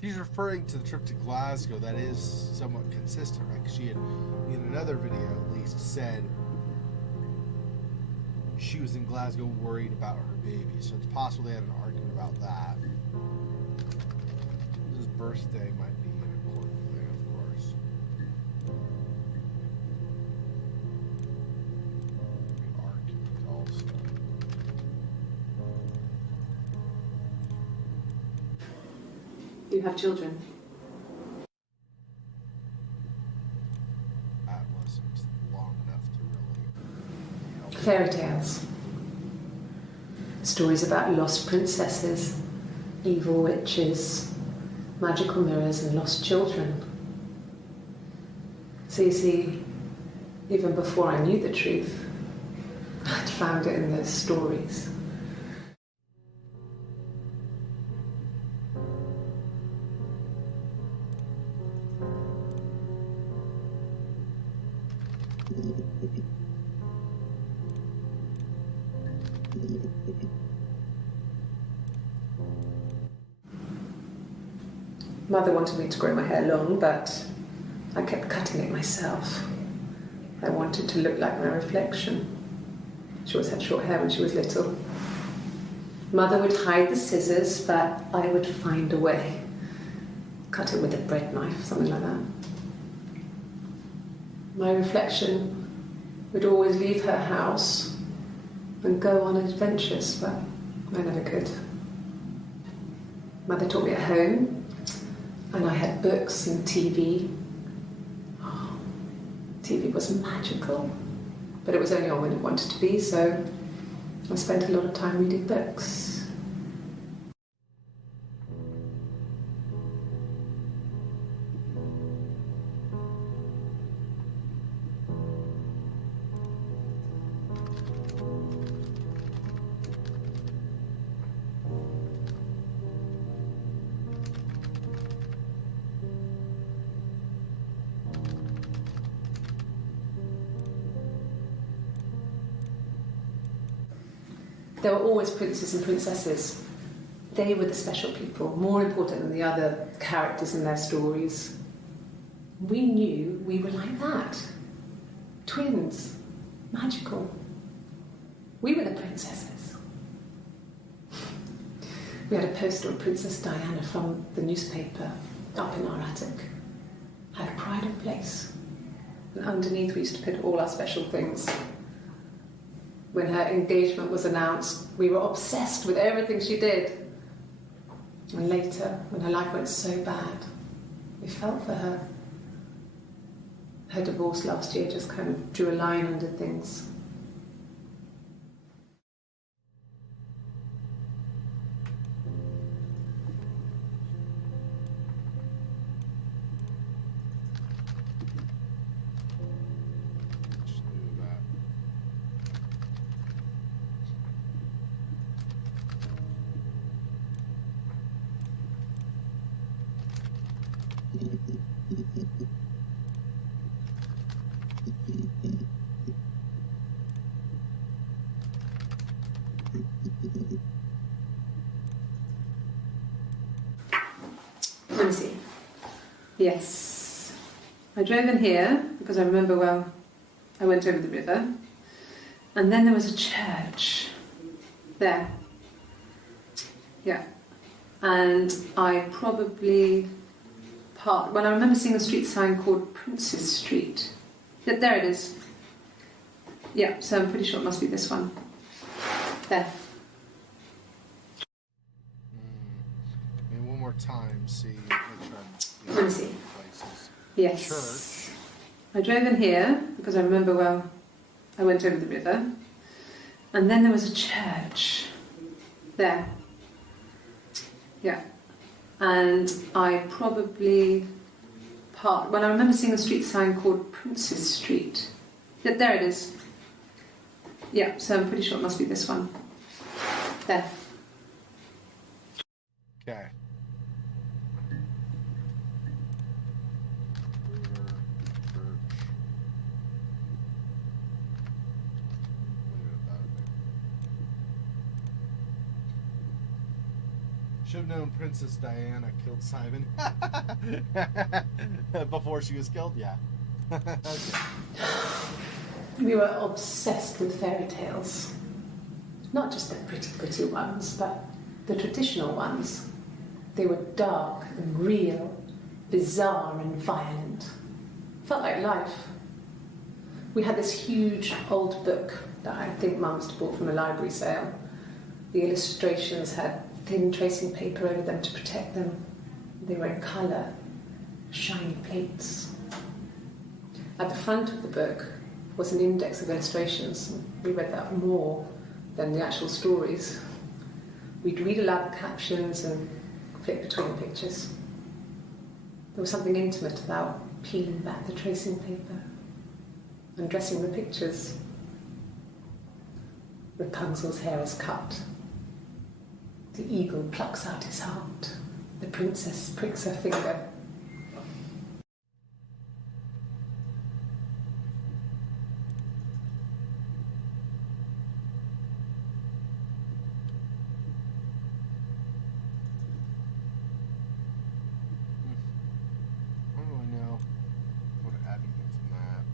She's referring to the trip to Glasgow. That is somewhat consistent, right? Because she had, in another video at least, said she was in Glasgow worried about her baby. So it's possible they had an argument about that. His birthday might be an important thing, of course. Argument also. You have children? That wasn't long enough to really help. Fairy tales. Stories about lost princesses, evil witches, magical mirrors, and lost children. So you see, even before I knew the truth, I'd found it in those stories. Mother wanted me to grow my hair long, but I kept cutting it myself. I wanted to look like my reflection. She always had short hair when she was little. Mother would hide the scissors, but I would find a way. Cut it with a bread knife, something like that. My reflection would always leave her house and go on adventures, but I never could. Mother taught me at home, and I had books and TV. Oh, TV was magical, but it was only on when it wanted to be, so I spent a lot of time reading books. There were always princes and princesses. They were the special people, more important than the other characters in their stories. We knew we were like that. Twins. Magical. We were the princesses. We had a poster of Princess Diana from the newspaper up in our attic. Had pride of place. And underneath we used to put all our special things. When her engagement was announced, we were obsessed with everything she did. And later, when her life went so bad, we felt for her. Her divorce last year just kind of drew a line under things. Let me see. Yes. I drove in here because I remember, well, I went over the river. And then there was a church. There. Yeah. And I probably parked... Well, I remember seeing a street sign called Princess Street. Yeah, there it is. Yeah, so I'm pretty sure it must be this one. There. And one more time, see. Let me see. Places. Yes. Church. I drove in here because I remember, well, I went over the river. And then there was a church. There. Yeah. And I probably parked... Well, I remember seeing a street sign called Princess Street. Yeah, there it is. Yeah, so I'm pretty sure it must be this one. There. Okay. Should have known Princess Diana killed Simon before she was killed. Yeah. Okay. We were obsessed with fairy tales. Not just the pretty, pretty ones, but the traditional ones. They were dark and real, bizarre and violent. Felt like life. We had this huge old book that I think Mum must have bought from a library sale. The illustrations had thin tracing paper over them to protect them. They were in colour, shiny plates. At the front of the book was an index of illustrations. We read that more than the actual stories. We'd read aloud the captions and flip between the pictures. There was something intimate about peeling back the tracing paper and dressing the pictures. Rapunzel's hair is cut. The eagle plucks out his heart. The princess pricks her finger. How do I know what Abby gets from that?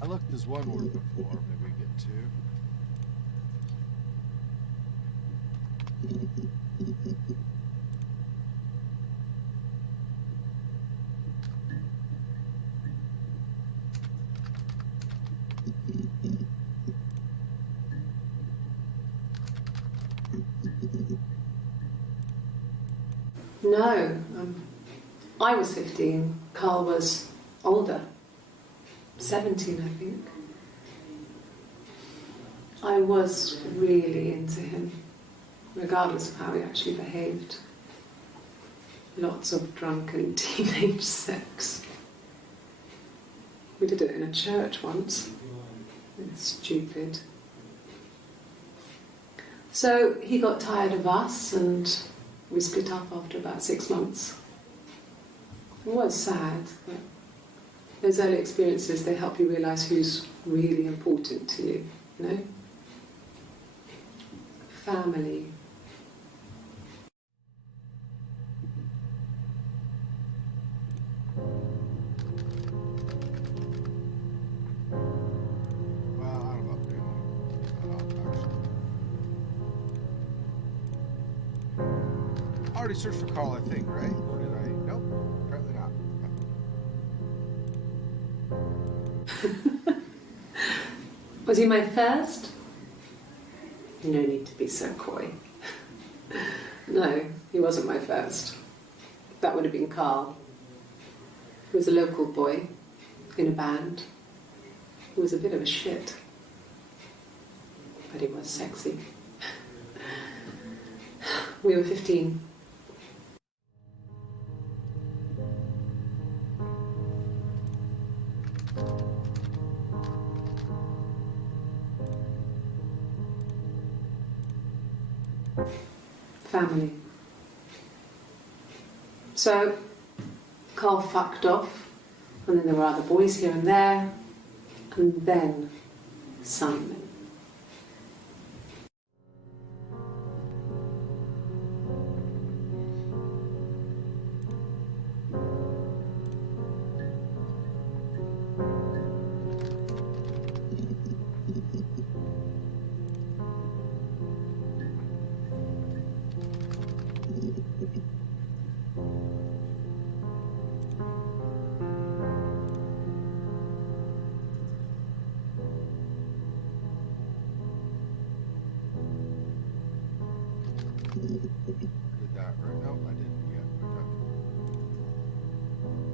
I looked this one word before, maybe we get two. No, I was 15. Carl was older. 17, I think. I was really into him, regardless of how he actually behaved. Lots of drunken teenage sex. We did it in a church once. Stupid. So he got tired of us and we split up after about 6 months. It was sad, but those early experiences, they help you realise who's really important to you, you know? Family. I already searched for Carl, I think, right? Or did I? Nope, apparently not. Was he my first? No need to be so coy. No, he wasn't my first. That would have been Carl. He was a local boy in a band. He was a bit of a shit. But he was sexy. We were 15. Family. So, Carl fucked off, and then there were other boys here and there, and then Simon. Did that right? Nope, I didn't yet.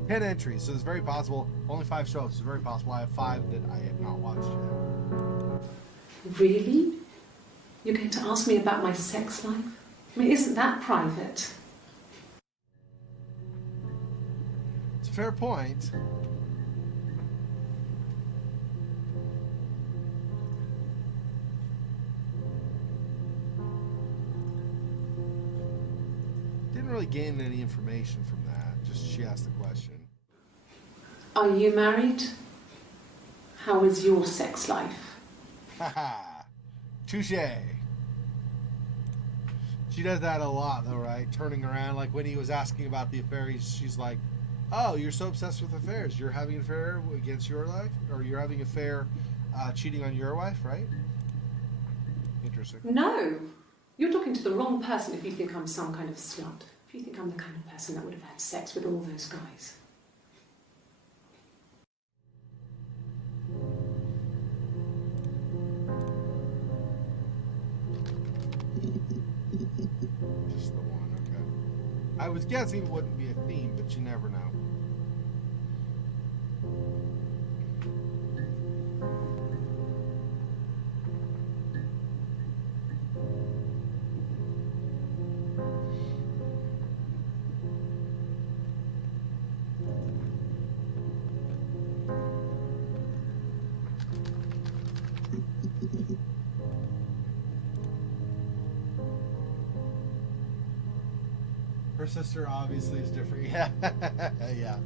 Okay. 10 entries, so it's very possible. Only 5 shows, so it's very possible I have 5 that I have not watched yet. Really? You're going to ask me about my sex life? I mean, isn't that private? It's a fair point. Didn't really gain any information from that. Just she asked the question. Are you married? How is your sex life? Haha. Touche. She does that a lot though, right? Turning around, like when he was asking about the affair, she's like, oh, you're so obsessed with affairs. You're having an affair against your life? Or you're having an affair cheating on your wife, right? Interesting. No! You're talking to the wrong person if you think I'm some kind of slut. If you think I'm the kind of person that would have had sex with all those guys. Just the one, okay. I was guessing it wouldn't be a theme, but you never know. Her sister obviously is different. Yeah. Yeah.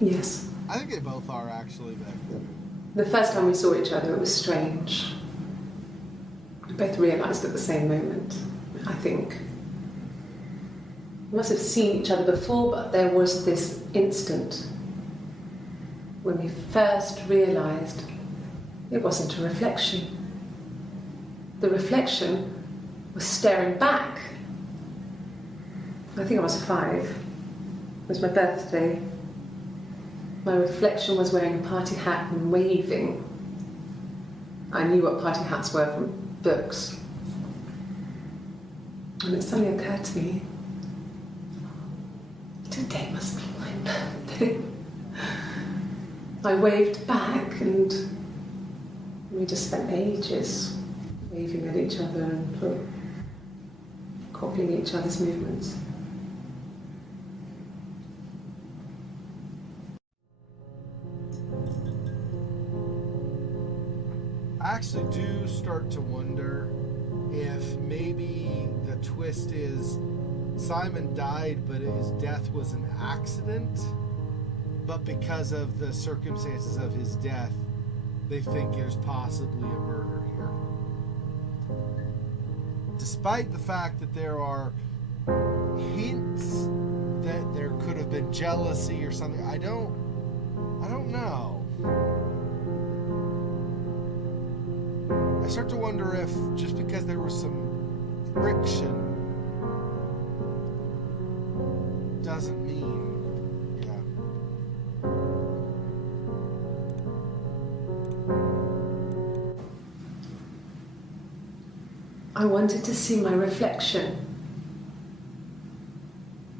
Yes. I think they both are actually, but The first time we saw each other, it was strange. We both realised at the same moment, I think. We must have seen each other before, but there was this instant when we first realised it wasn't a reflection. The reflection was staring back. I think I was 5. It was my birthday. My reflection was wearing a party hat and waving. I knew what party hats were from books. And it suddenly occurred to me, today must be my birthday. I waved back and we just spent ages waving at each other and copying each other's movements. actually do start to wonder if maybe the twist is Simon died, but his death was an accident. But because of the circumstances of his death, they think there's possibly a murder here. Despite the fact that there are hints that there could have been jealousy or something, I don't know. I start to wonder if just because there was some friction doesn't mean, I wanted to see my reflection.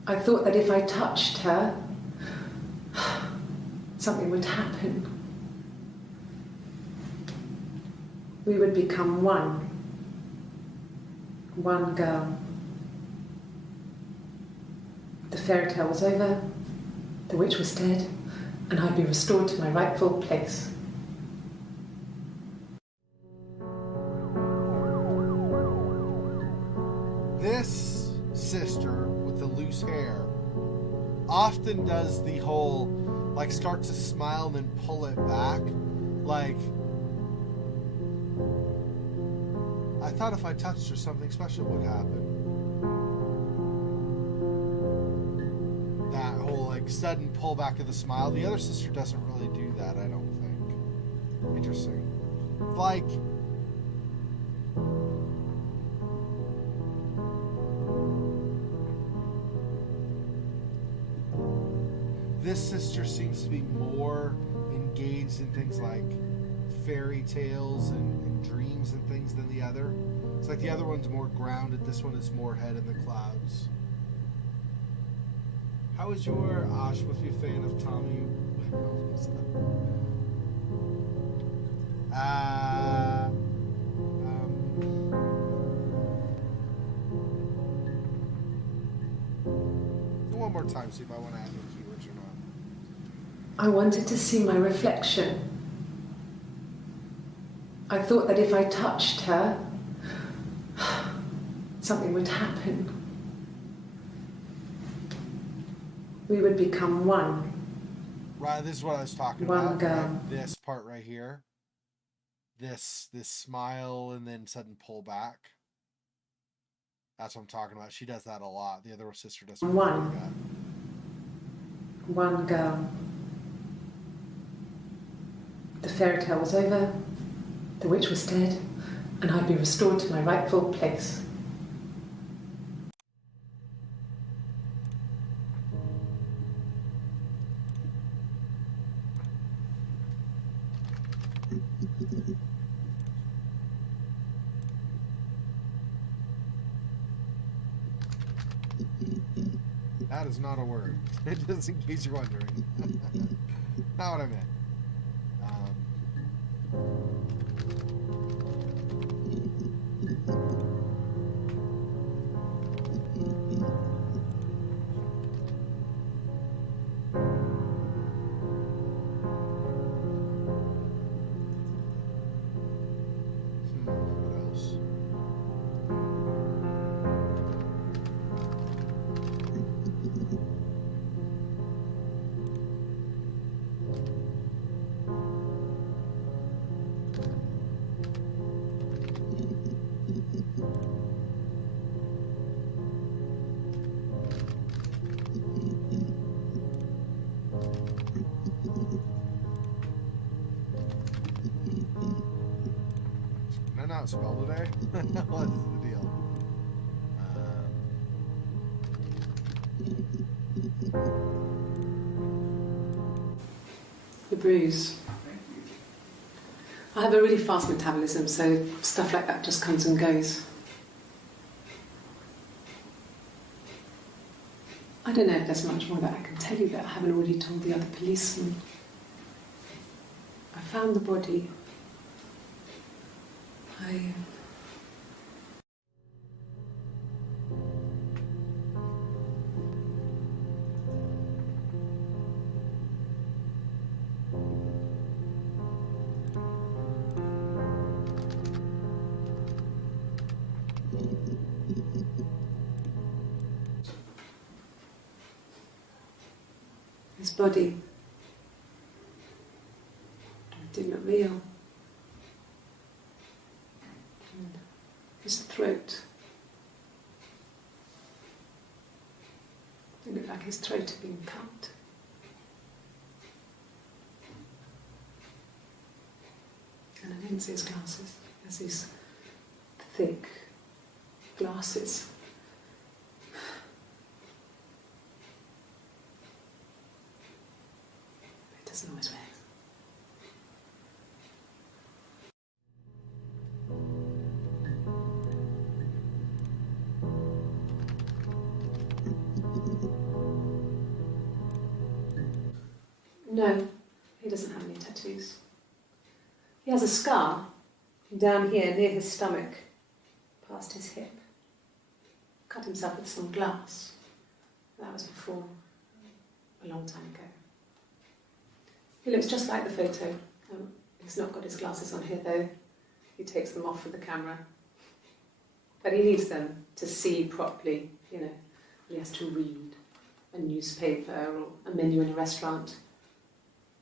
I thought that if I touched her, something would happen. We would become one. One girl. The fairy tale was over, the witch was dead, and I'd be restored to my rightful place. This sister with the loose hair often does the whole, like, start to smile and then pull it back. Like, I thought if I touched her, something special would happen. That whole, like, sudden pullback of the smile. The other sister doesn't really do that, I don't think. Interesting. Like, this sister seems to be more engaged in things like fairy tales and dreams and things than the other. It's like the other one's more grounded, this one is more head in the clouds. How is your Ash? Must be a fan of Tommy. One more time, see if I want to add any keywords or not. I wanted to see my reflection. I thought that if I touched her, something would happen. We would become one. Right, this is what I was talking One about. girl. Right? This part right here. This smile and then sudden pull back. That's what I'm talking about. She does that a lot. The other sister doesn't really One. do that. One girl. The fairy tale was over, the witch was dead, and I'd be restored to my rightful place. That is not a word. Just in case you're wondering. Not what I meant. What else? Can I not spell today? What is the deal? The bruise. I have a really fast metabolism, so stuff like that just comes and goes. I don't know if there's much more that I can tell you that I haven't already told the other policemen. I found the body. His body didn't look real. And his throat. It looked like his throat had been cut. And I didn't see his glasses. He has these thick glasses. It doesn't always wear. No, he doesn't have any tattoos. He has a scar down here near his stomach, past his hip. Cut himself with some glass. That was before, a long time ago. He looks just like the photo. He's not got his glasses on here though. He takes them off with the camera. But he needs them to see properly, you know. He has to read a newspaper or a menu in a restaurant.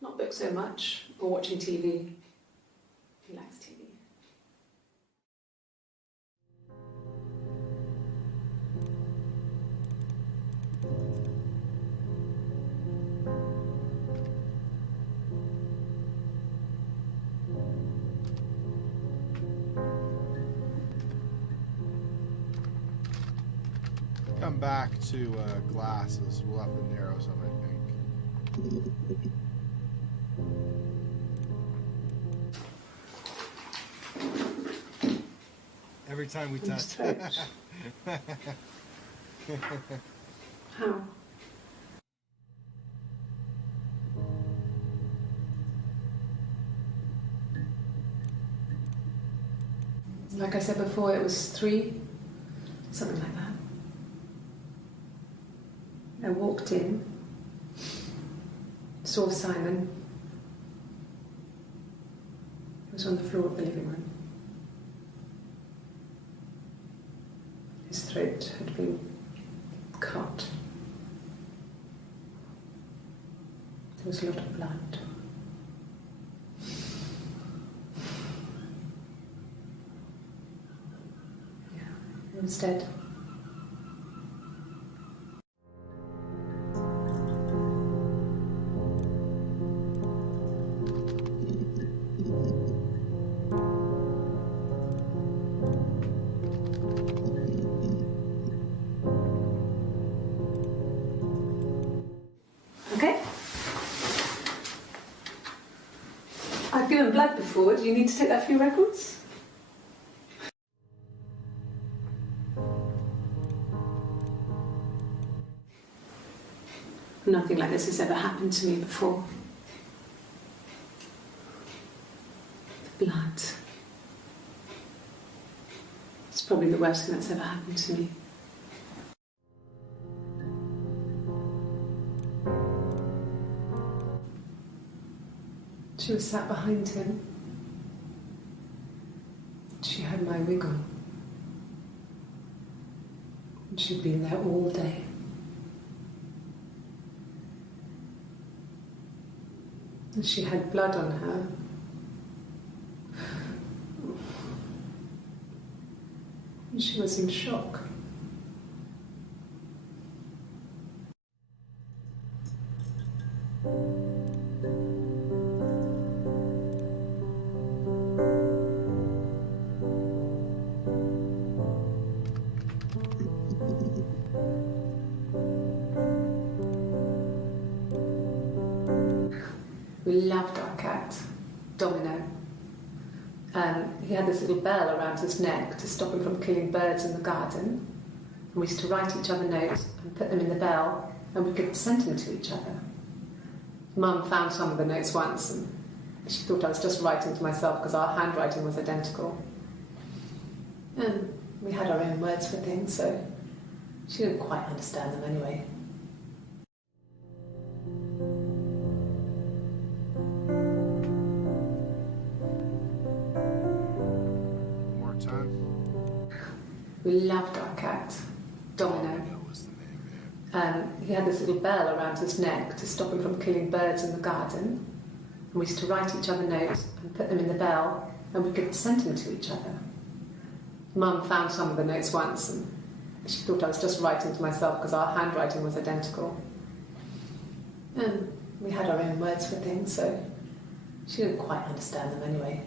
Not books so much, or watching TV. He likes TV. Come back to glasses. We'll have to narrow some, I think. Every time we touch. How? Like I said before, it was 3, something like that. I walked in, saw Simon. He was on the floor of the living room. His throat had been cut. There was a lot of blood. Yeah, he was dead. I've given blood before. Do you need to take that for your records? Nothing like this has ever happened to me before. The blood. It's probably the worst thing that's ever happened to me. She was sat behind him. She had my wig on. And she'd been there all day. And she had blood on her. And she was in shock. We loved our cat, Domino. He had this little bell around his neck to stop him from killing birds in the garden. And we used to write each other notes and put them in the bell, and we could send them to each other. Mum found some of the notes once, and she thought I was just writing to myself because our handwriting was identical. And we had our own words for things, so she didn't quite understand them anyway. We loved our cat, Domino. Domino was the name, He had this little bell around his neck to stop him from killing birds in the garden. And we used to write each other notes and put them in the bell, and we could send them to each other. Mum found some of the notes once, and she thought I was just writing to myself because our handwriting was identical. And we had our own words for things, so she didn't quite understand them anyway.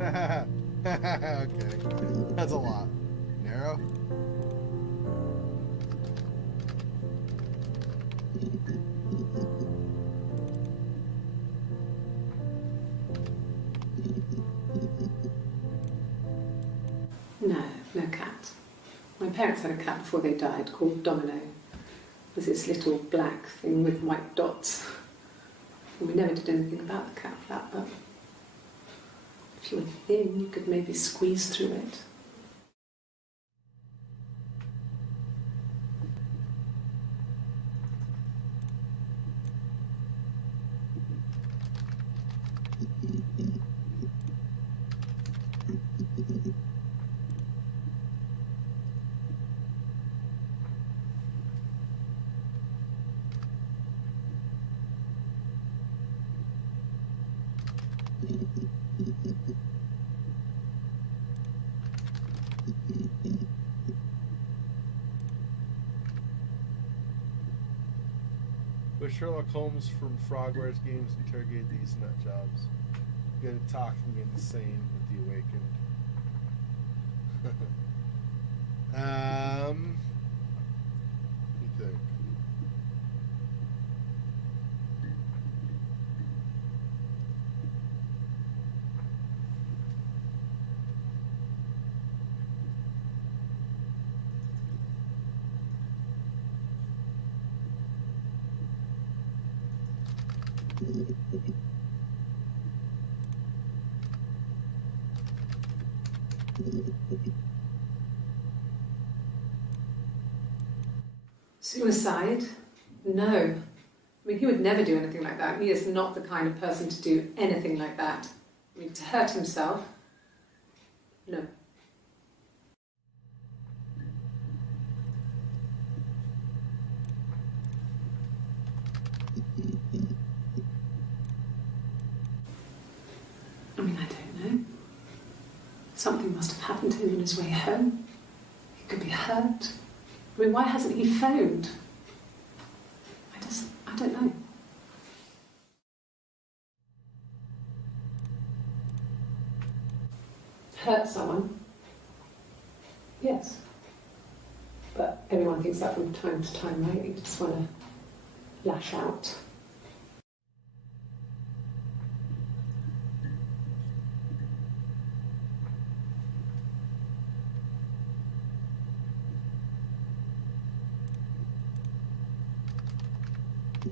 yeah. Okay. That's a lot. Narrow? No cat. My parents had a cat before they died called Domino. It was this little black thing with white dots. And we never did anything about the cat flap, but if you were thin, you could maybe squeeze through it. But Sherlock Holmes from Frogwares games interrogate these nut jobs. Good at talking insane with the awakened. What do you think? Suicide? No. I mean, he would never do anything like that. He is not the kind of person to do anything like that. I mean, to hurt himself? No. I mean, I don't know. Something must have happened to him on his way home. He could be hurt. I mean, why hasn't he phoned? I don't know. Hurt someone? Yes. But everyone thinks that from time to time, right? You just want to lash out. I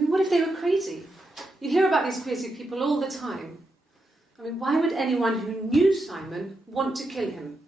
mean, what if they were crazy? You hear about these crazy people all the time. I mean, why would anyone who knew Simon want to kill him?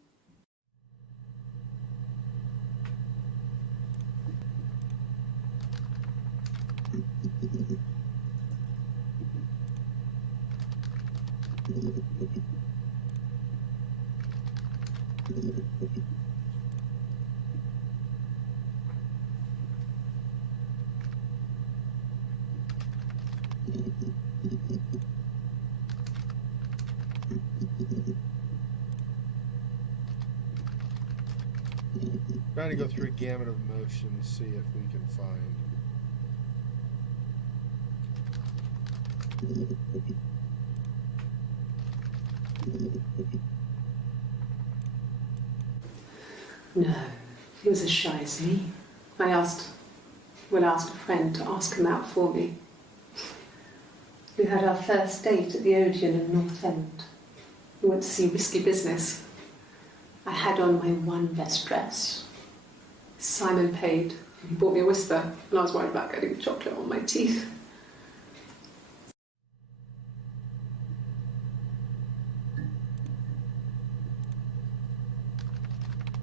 Trying to go through a gamut of motions, see if we can find. No, he was as shy as me. I asked a friend to ask him out for me. We had our first date at the Odeon in North End. We went to see Risky Business. I had on my one best dress. Simon paid. He bought me a whisper, and I was worried about getting chocolate on my teeth.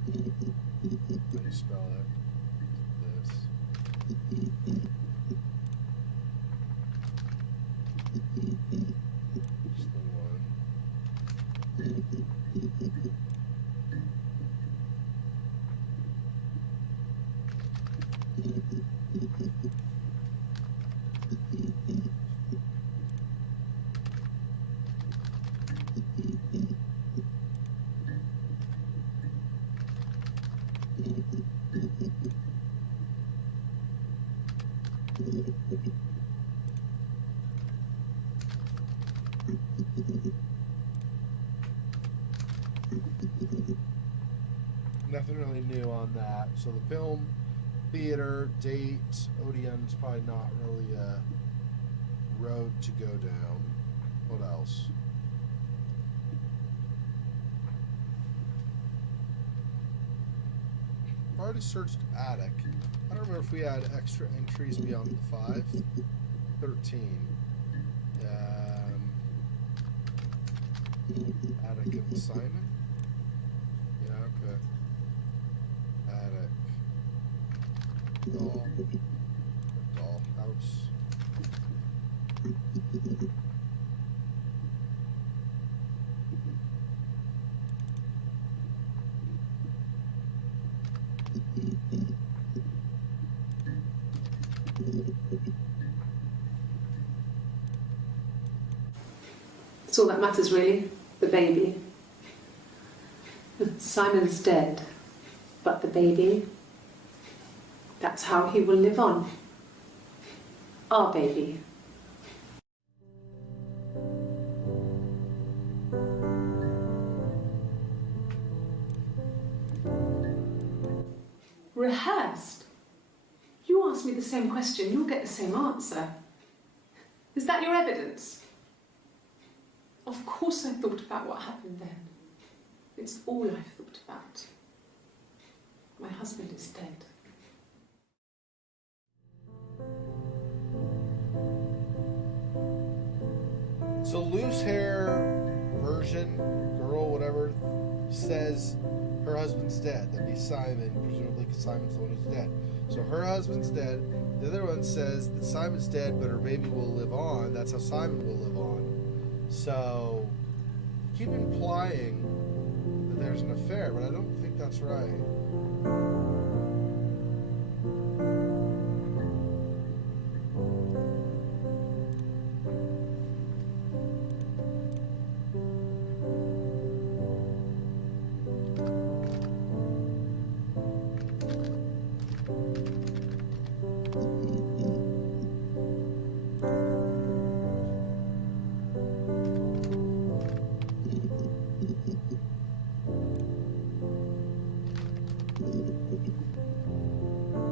How do you spell that? Just the one. Nothing really new on that. So the film, theater, date, Odeon's probably not really a road to go down. What else? I've already searched attic. I don't remember if we had extra entries beyond the 5. 13. Attic and Simon? Yeah, okay. Attic. Doll house. It's all that matters, really. The baby. Simon's dead, but the baby, that's how he will live on. Our baby. Rehearsed? You ask me the same question, you'll get the same answer. Is that your evidence? Of course I thought about what happened then. It's all I've thought about. My husband is dead. So loose hair version, girl, whatever, says her husband's dead. That'd be Simon, presumably because Simon's the one who's dead. So her husband's dead. The other one says that Simon's dead, but her baby will live on. That's how Simon will live on. So keep implying that there's an affair, but I don't think that's right.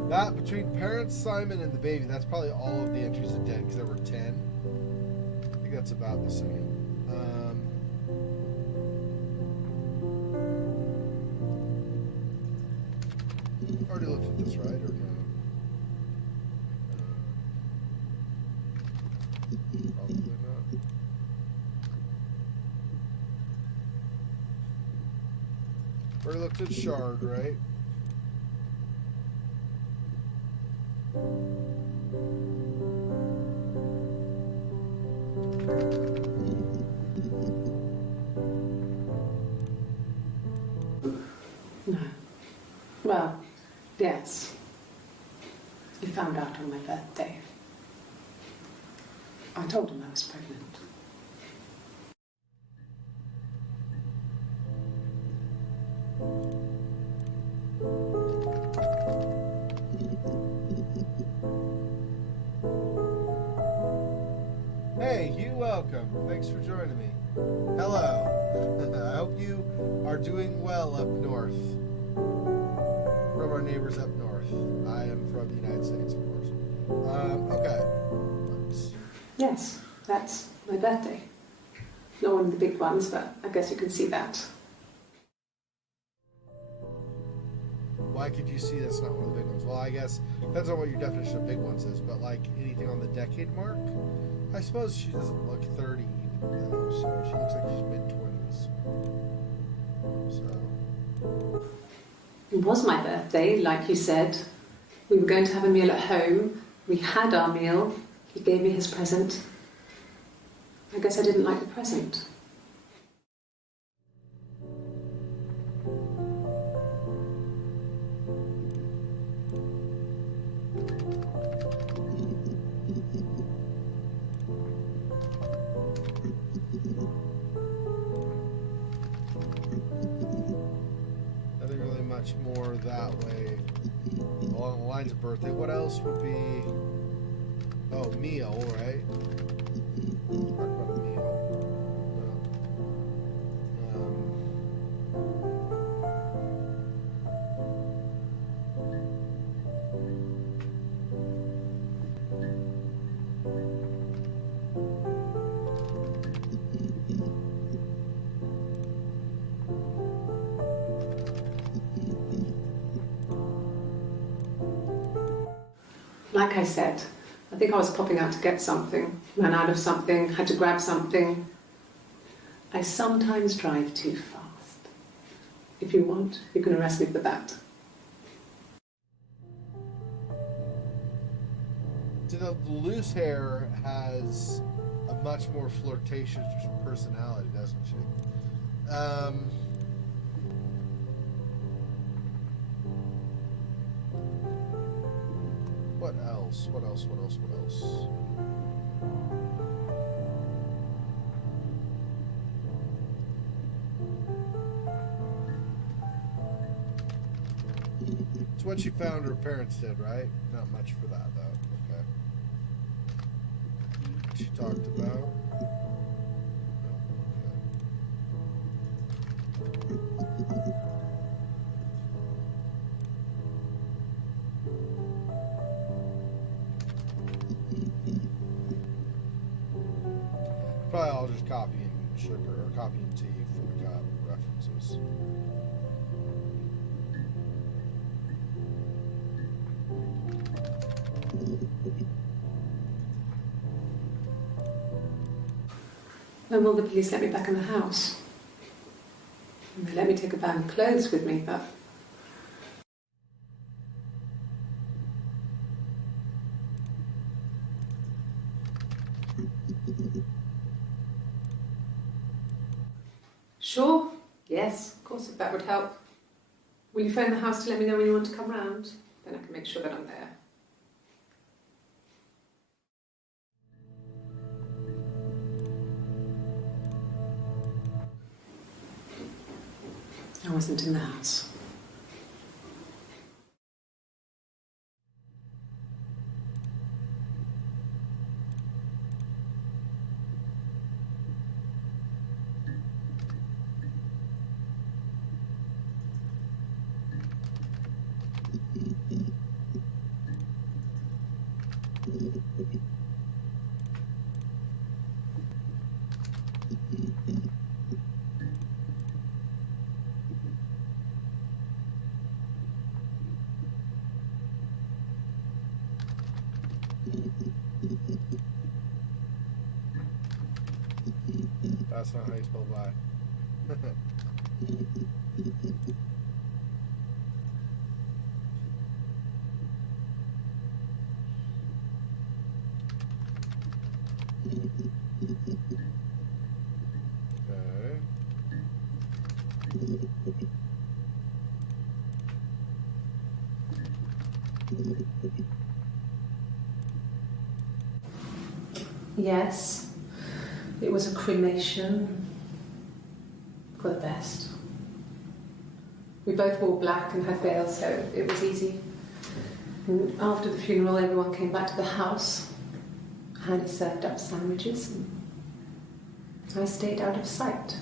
That, between parents, Simon, and the baby, that's probably all of the entries of dead, because there were 10. I think that's about the same. Already looked at this, right, or no? Probably not. Already looked at Shard, right? No. Well, yes. He found out on my birthday. I told him I was pregnant. Hey, you welcome. Thanks for joining me. Hello. I hope you are doing well up north. From our neighbors up north. I am from the United States, of course. Okay. Yes, that's my birthday. Not one of the big ones, but I guess you can see that. Why could you see that's not one of the big ones? Well, I guess depends on what your definition of big ones is, but like anything on the decade mark, I suppose she doesn't look 30 even though, so she looks like she's mid-20s. So. It was my birthday, like you said. We were going to have a meal at home. We had our meal. He gave me his present. I guess I didn't like the present. Nothing really much more that way. Along the lines of birthday, what else would be? Oh, meal, right? Talk about a meal. Like I said, I think I was popping out to get something, ran out of something, had to grab something. I sometimes drive too fast. If you want, you can arrest me for that. So the loose hair has a much more flirtatious personality, doesn't she? What else? What else? What else? What else? It's what she found her parents did, right? Not much for that, though. Okay. She talked about. Probably I'll just copy and sugar or copy and tea for the references. When will the police let me back in the house? They let me take a bag of clothes with me, but... Sure. Yes, of course, if that would help. Will you phone the house to let me know when you want to come round? Then I can make sure that I'm there. I wasn't in the house. That's not how you spell bye. Okay. Yes, it was a cremation for the best. We both wore black and had veils, so it was easy. And after the funeral, everyone came back to the house. Hannah served up sandwiches, and I stayed out of sight.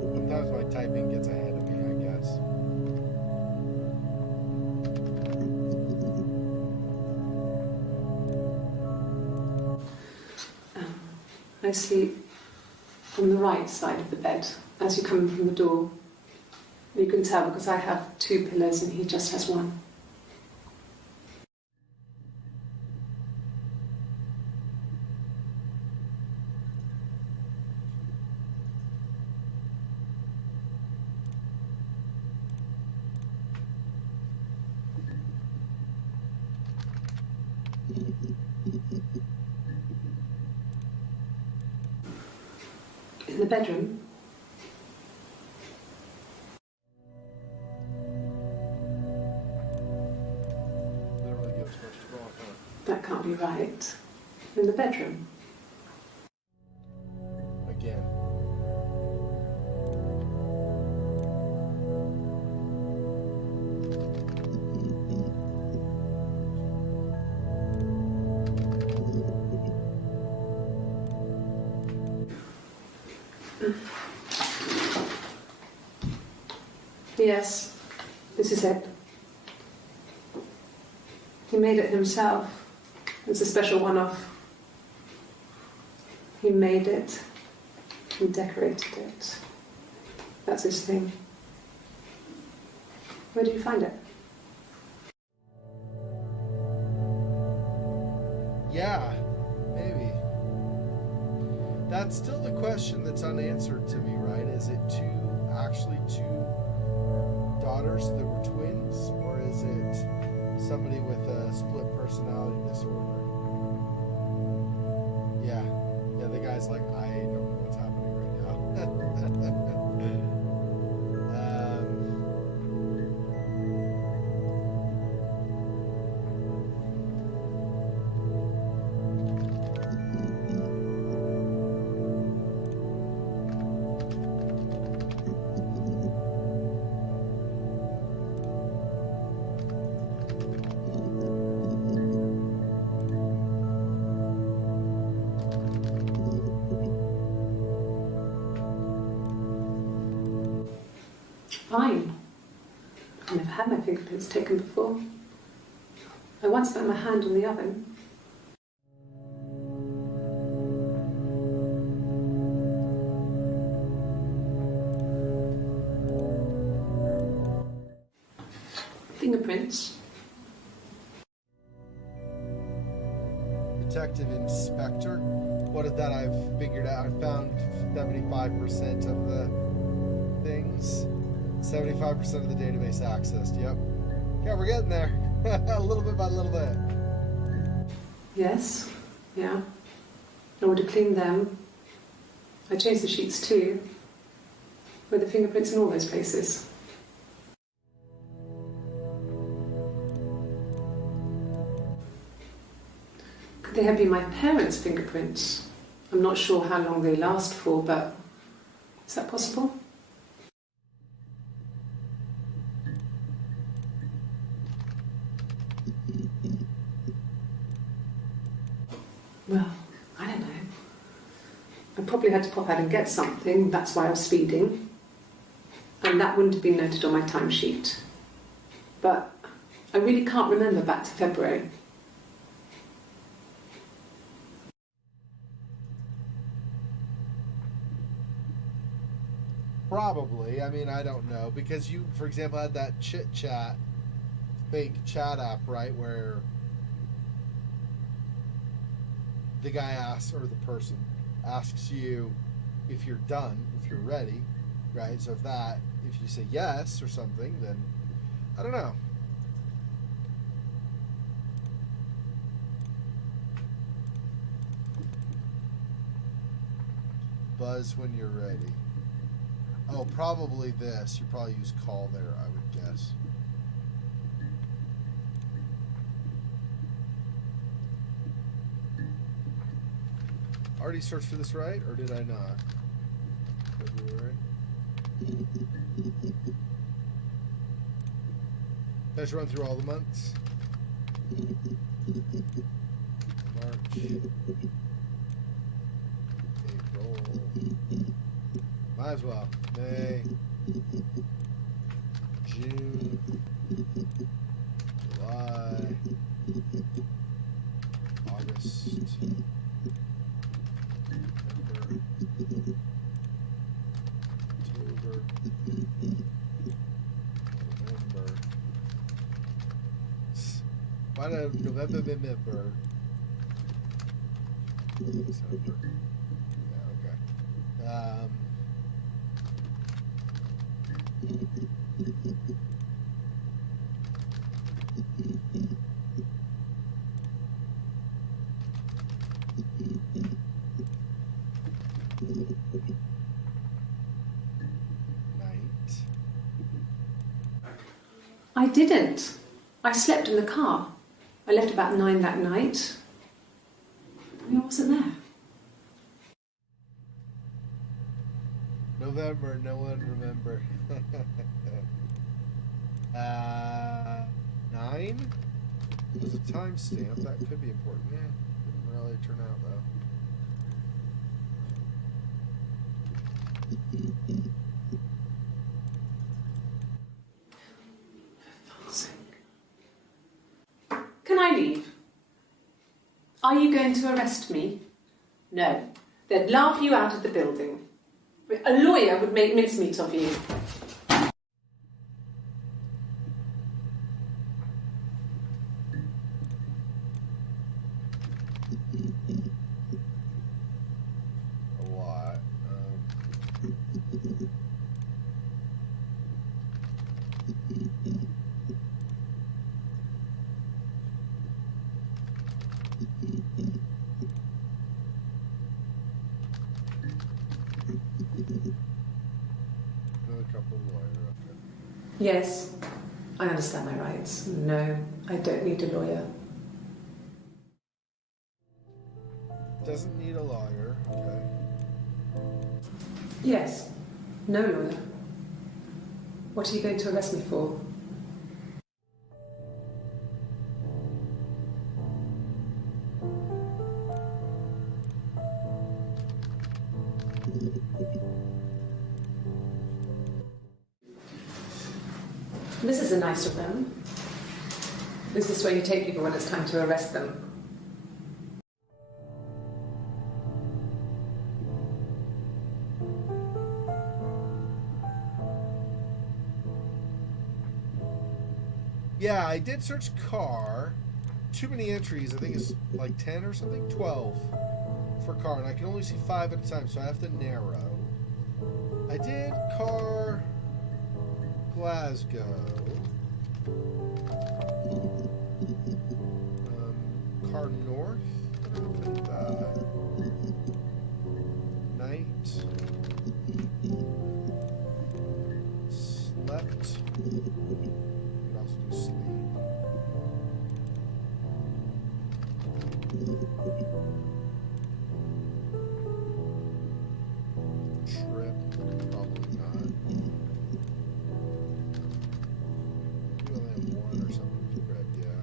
Sometimes my typing gets ahead of me, I guess. I sleep on the right side of the bed as you come in from the door. You can tell because I have 2 pillows and he just has 1. In the bedroom, They don't really give us much to go off on. that can't be right. In the bedroom, Again. yes, this is it. He made it himself. It's a special one-off. He made it and decorated it. That's his thing. Where did you find it? Yeah, maybe. That's still the question that's unanswered to me, right? Is it actually two daughters that were twins, or is it somebody with a split personality disorder? Yeah, the guy's like, I don't know what's happening right now. Fine. I've never had my fingerprints taken before. I once found my hand on the oven. Fingerprints. Detective Inspector. What is that? I've figured out. I found 75% of the things. 75% of the database accessed. Yep. Yeah, we're getting there. A little bit by little bit. Yes. Yeah. I would have cleaned them. I changed the sheets too. With the fingerprints in all those places. Could they have been my parents' fingerprints? I'm not sure how long they last for, but is that possible? Well, I don't know. I probably had to pop out and get something, that's why I was speeding. And that wouldn't have been noted on my timesheet. But I really can't remember back to February. Probably. I mean, I don't know. Because you, for example, had that chit chat, fake chat app, right? Where the guy asks, or the person asks you if you're done, if you're ready, right? So if you say yes or something, then I don't know. Buzz when you're ready. Oh, probably this. You probably use call there, I would guess. Already searched for this right, or did I not? February. Let's run through all the months. March. April. Might as well. May. June. July. August. October, Why don't November? December. Yeah, okay. 8. I didn't. I slept in the car. I left about 9 that night. I wasn't there. November, no one remember. 9? There's a timestamp. That could be important. Yeah, didn't really turn out though. Can I leave? Are you going to arrest me? No. They'd laugh you out of the building. A lawyer would make mincemeat of you. A lot. Another couple of lawyers. Okay. Yes, I understand my rights. No, I don't need a lawyer. Doesn't need a lawyer. Okay. Yes, no lawyer. What are you going to arrest me for? This is nice of them. Is this where you take people when it's time to arrest them? Yeah, I did search car. Too many entries. I think it's like 10 or something. 12 for car, and I can only see 5 at a time, so I have to narrow. I did car Glasgow. Car north. Open that. Night. Slept. Could also do sleep. Trip. Probably not. We only have 1 or something to grab, yeah.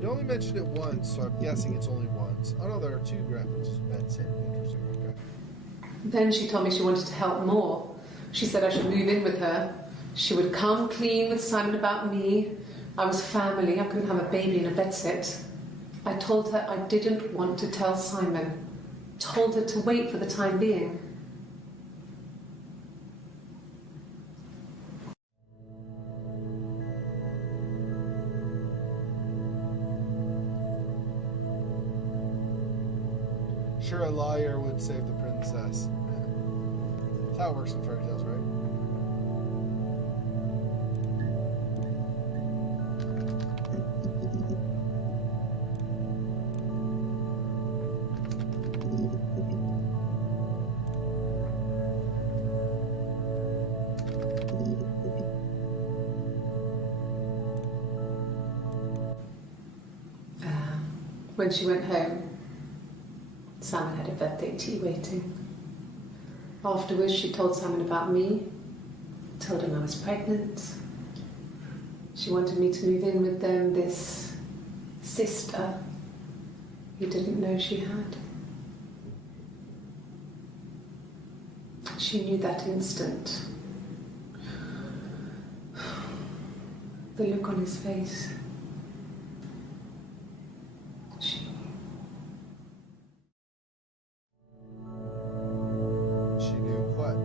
You only mentioned it once, so I'm guessing it's only once. Oh no, there are 2 references. That's it. Interesting, okay. Then she told me she wanted to help more. She said I should move in with her. She would come clean with Simon about me. I was family. I couldn't have a baby in a bedsit. I told her I didn't want to tell Simon. Told her to wait for the time being. Sure, a lawyer would save the princess. That's how it works in fairy tales, right? When she went home, Simon had a birthday tea waiting. Afterwards, she told Simon about me, told him I was pregnant. She wanted me to move in with them, this sister he didn't know she had. She knew that instant. The look on his face. She knew what?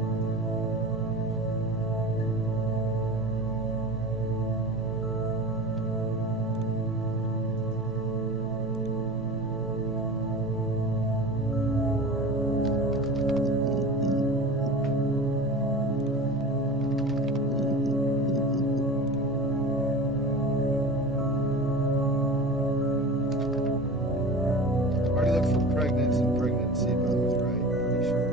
Already looked for pregnancy and pregnancy both, right? Pretty sure.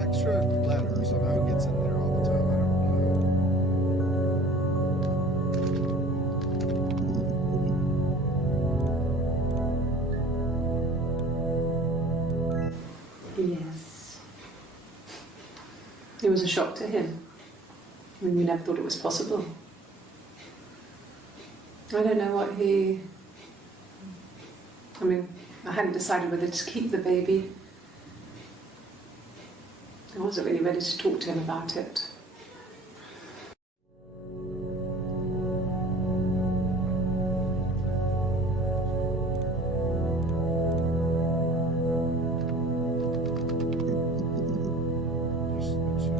Extra letter somehow gets in there all the time. I don't know. Yes. It was a shock to him. I mean, we never thought it was possible. I don't know what he... I mean, I hadn't decided whether to keep the baby. I wasn't really ready to talk to him about it. Just the two.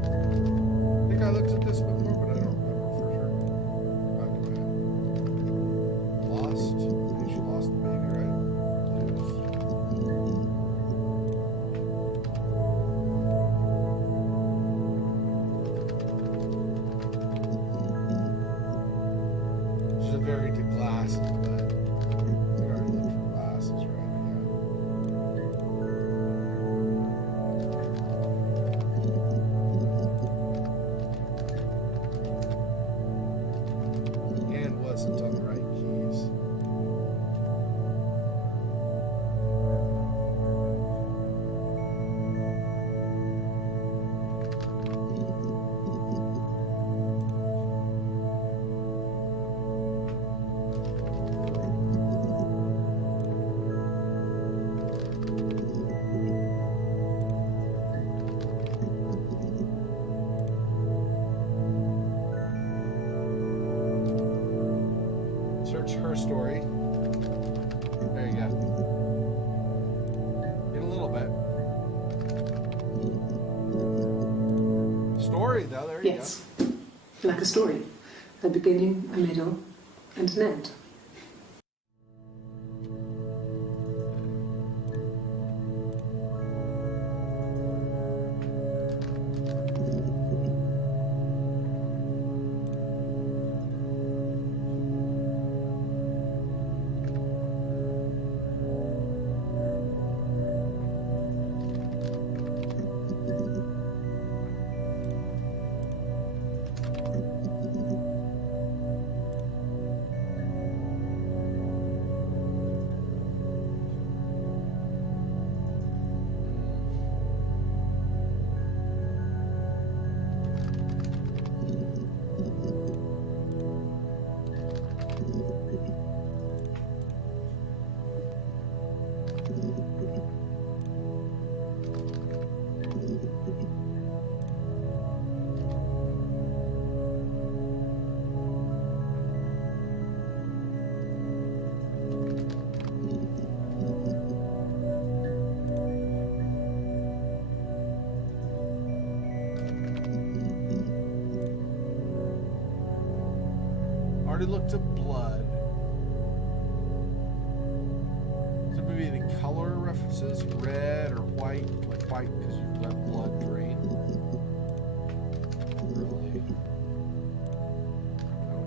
I think I looked at this before, but I don't remember for sure. Okay. Lost. I think she lost the baby, right? She's a very good glasses, but I think I already looked for glasses, right? Yeah. And wasn't on the right keys. Search her story. There you go. Get a little bit. Story, though, there you Yes. Like a story. A beginning, a middle, and an end. Already looked at blood. So maybe any color references? Red or white? Like white because you've let blood drain. Really? No.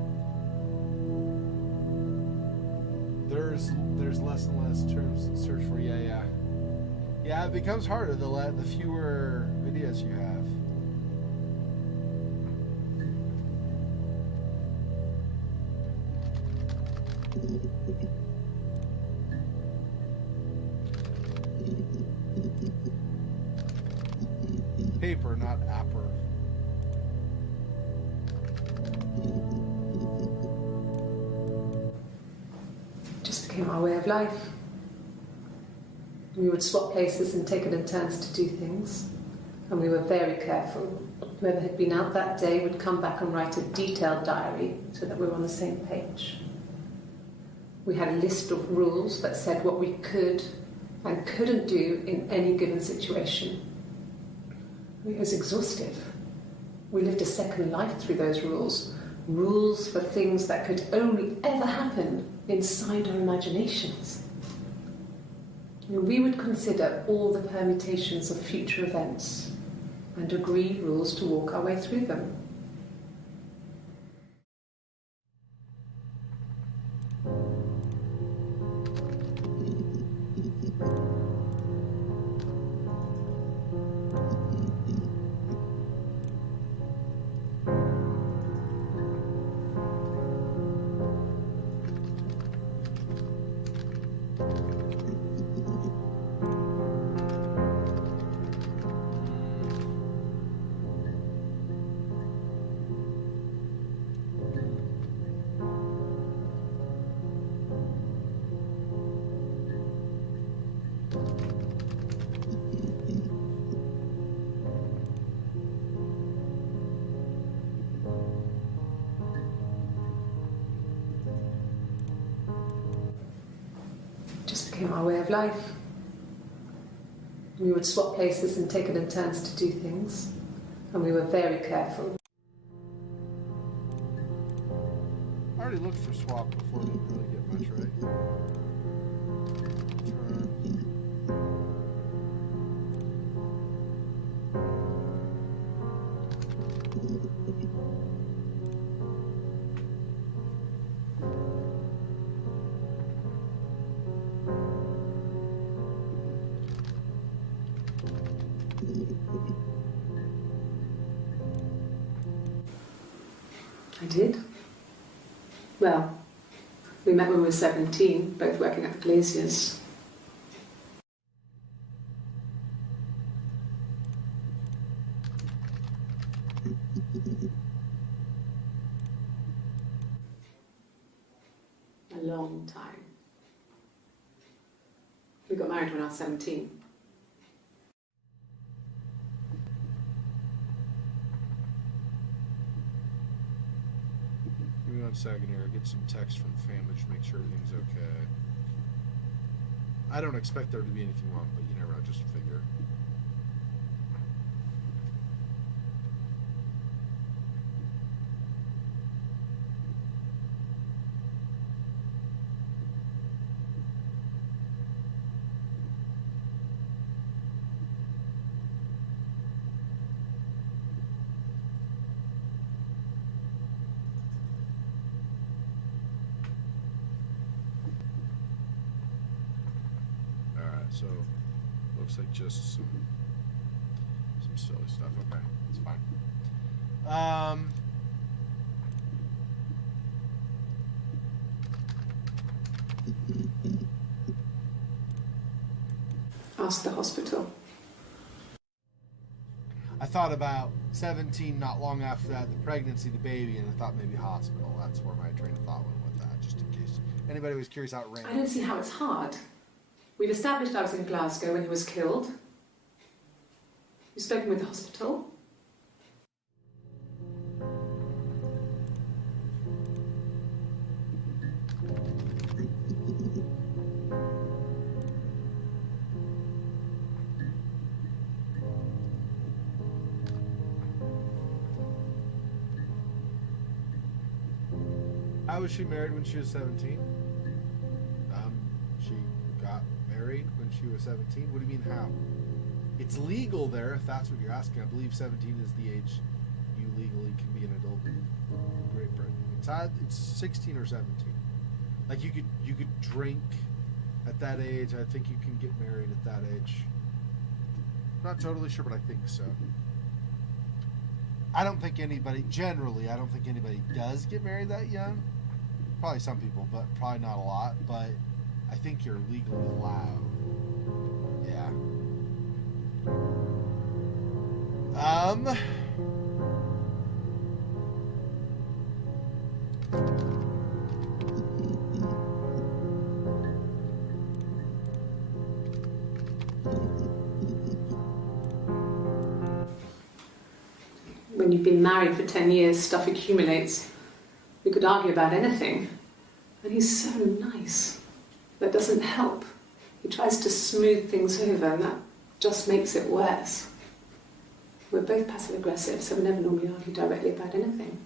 There's less and less terms to search for. Yeah. Yeah, it becomes harder the fewer videos you have. Paper, not apper. Just became our way of life. We would swap places and take it in turns to do things. and we were very careful. Whoever had been out that day would come back and write a detailed diary so that we were on the same page. We had a list of rules that said what we could and couldn't do in any given situation. It was exhaustive. We lived a second life through those rules. Rules for things that could only ever happen inside our imaginations. We would consider all the permutations of future events and agree rules to walk our way through them. Our way of life. We would swap places and take it in turns to do things, and we were very careful. I already looked for swap before, didn't really get much right. I did. Well, we met when we were 17, both working at the glaciers. A long time. We got married when I was 17. Give me 1 second here. Get some text from the family to make sure everything's okay. I don't expect there to be anything wrong, but you never know, just figure. So, looks like just some silly stuff. Okay, it's fine. Ask the hospital. I thought about 17, not long after that, the pregnancy, the baby, and I thought maybe hospital. That's where my train of thought went with that, just in case anybody was curious how it ran. I don't see how it's hard. We've established I was in Glasgow when he was killed. You've spoken with the hospital. How was she married when she was 17? She got married when she was 17? What do you mean how? It's legal there, if that's what you're asking. I believe 17 is the age you legally can be an adult in Great Britain. It's 16 or 17. Like you could drink at that age. I think you can get married at that age. Not totally sure, but I think so. I don't think anybody does get married that young. Probably some people, but probably not a lot. But I think you're legally allowed. Yeah. When you've been married for 10 years, stuff accumulates. We could argue about anything. And he's so nice. That doesn't help. He tries to smooth things over, and that just makes it worse. We're both passive-aggressive, so we never normally argue directly about anything.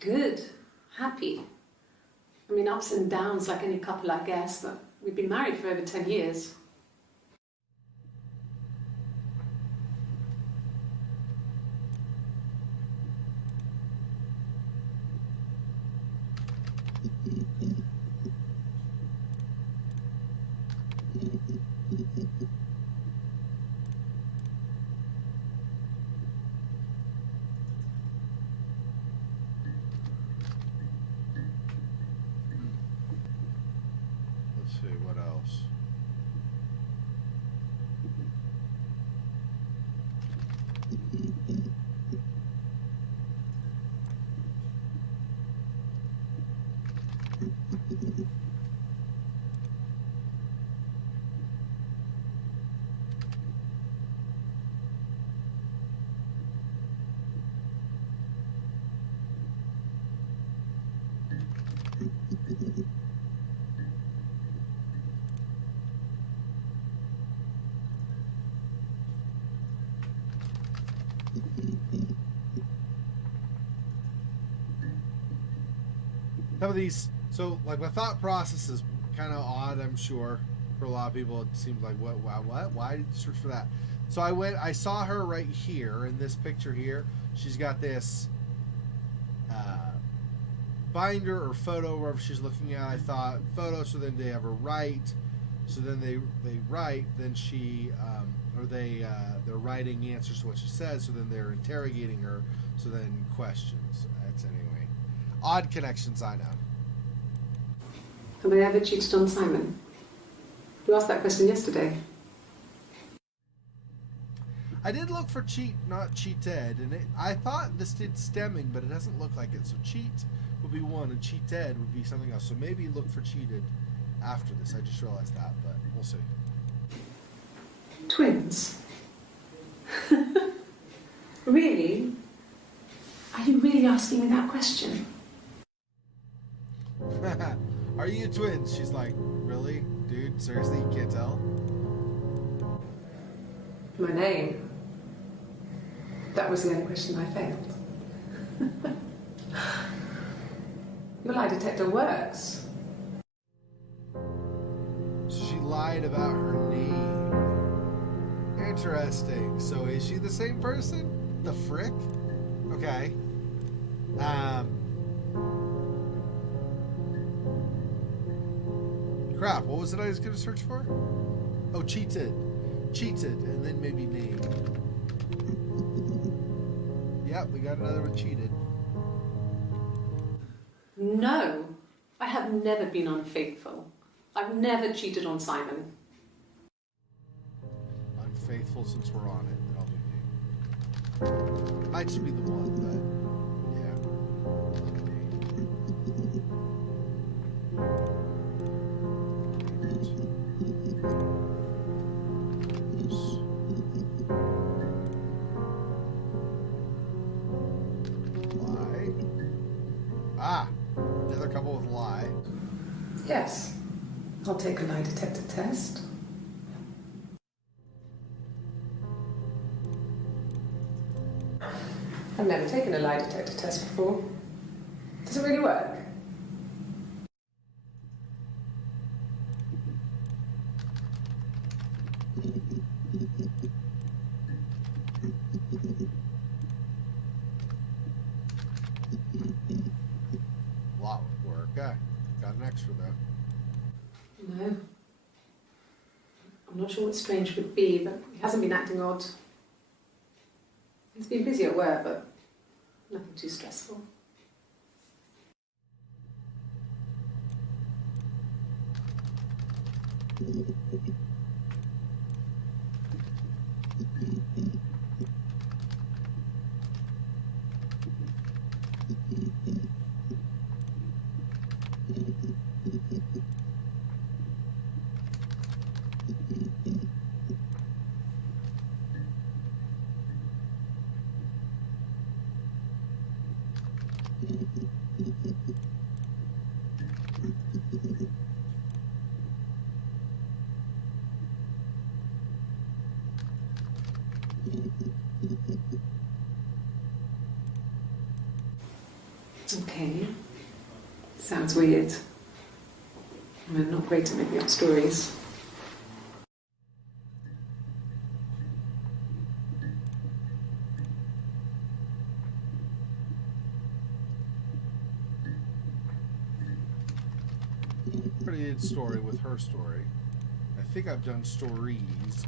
Good. Happy. I mean, ups and downs like any couple, I guess, but we've been married for over 10 years. What else? Some of these, so like my thought process is kind of odd, I'm sure. For a lot of people, it seems like, what? Why did you search for that? So I saw her right here in this picture here. She's got this binder or photo, wherever she's looking at. I thought photo, so then they have her write. So then they write, then she, they're writing answers to what she says, so then they're interrogating her, so then questions. That's anyway. Odd connections, I know. Have I ever cheated on Simon? You asked that question yesterday. I did look for cheat, not cheated, and I thought this did stemming, but it doesn't look like it. So cheat would be one, and cheated would be something else. So maybe look for cheated after this. I just realized that, but we'll see. Twins? Really? Are you really asking me that question? Are you twins? She's like, really? Dude, seriously, you can't tell? My name? That was the only question I failed. Your lie detector works. So she lied about her name. Interesting. So is she the same person? The frick? Okay. Crap, what was it I was going to search for? Oh, cheated. Cheated, and then maybe name. Yep, we got another one, cheated. No, I have never been unfaithful. I've never cheated on Simon. Unfaithful, since we're on it, then I'll do name. Might just be the one, but lie. Ah, another couple with lie. Yes, I'll take a lie detector test. I've never taken a lie detector test before. Does it really work? Lot of work. Yeah, got an extra though. No. I'm not sure what Strange would be, but he hasn't been acting odd. He's been busy at work, but nothing too stressful. Okay. Sounds weird. I'm not great at making up stories. Pretty good story with her story. I think I've done stories,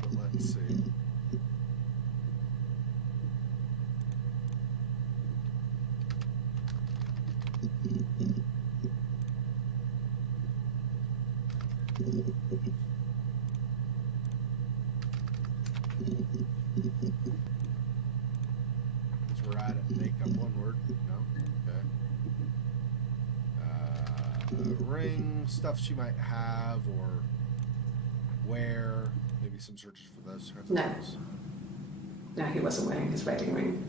but let's see. As we're at it, makeup, one word. No? Okay. Ring, stuff she might have or wear. Maybe some searches for those kinds of things. No, he wasn't wearing his wedding ring.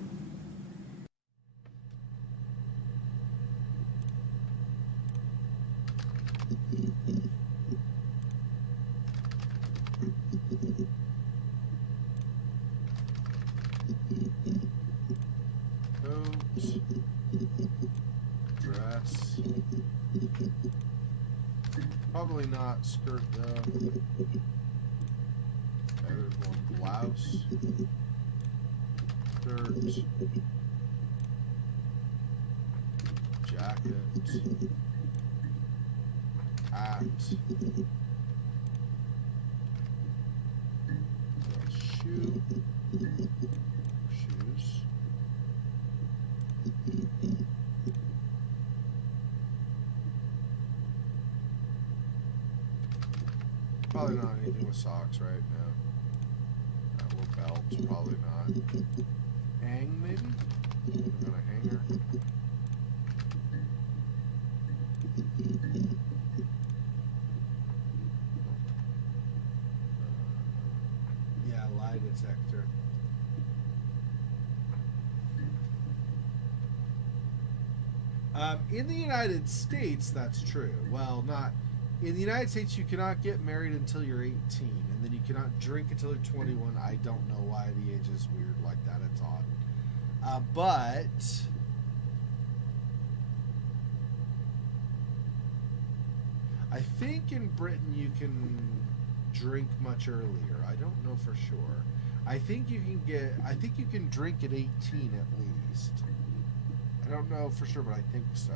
Coat. Dress. Probably not skirt though. Okay, there's one blouse. Shirt. Jacket. Hat. Shoe. Shoes. Probably not anything with socks, right? No. Or belts, probably not. Hang, maybe? Got a hanger. Yeah, lie detector. In the United States, that's true. Well, not in the United States. You cannot get married until you're 18, and then you cannot drink until you're 21. I don't know why the age is weird like that. It's odd, but I think in Britain you can drink much earlier. I don't know for sure. I think you can drink at 18 at least. I don't know for sure, but I think so.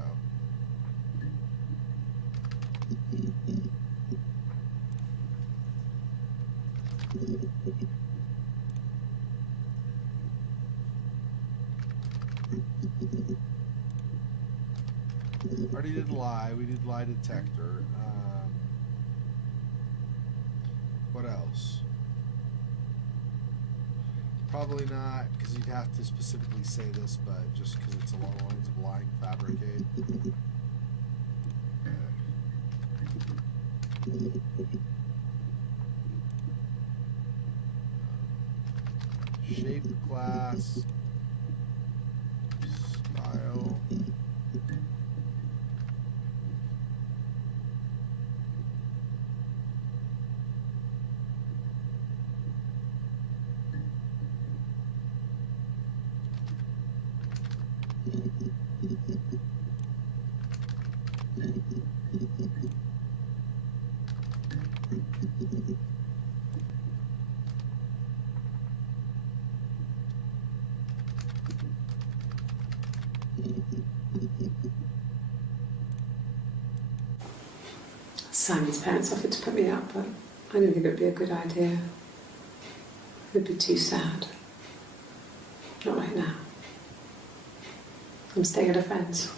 Already did lie. We did lie detector. What else? Probably not, because you'd have to specifically say this, but just because it's along the lines of lying, fabricate. Shape class. Style. Simon's parents offered to put me up, but I didn't think it would be a good idea. It would be too sad. Not right now. I'm staying at a friend's.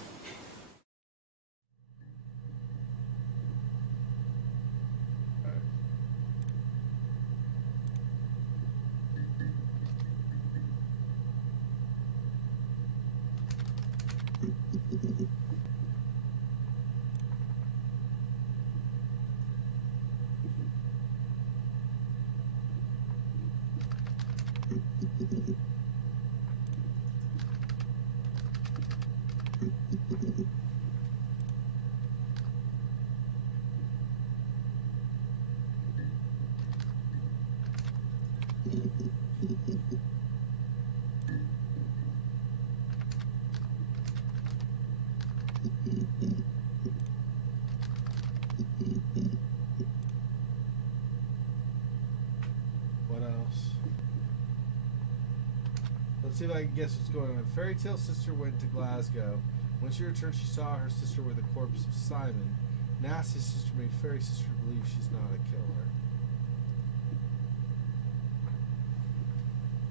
Let's see if I can guess what's going on. Fairy Tale sister went to Glasgow. When she returned, she saw her sister with the corpse of Simon. Nasty sister made Fairy sister believe she's not a killer.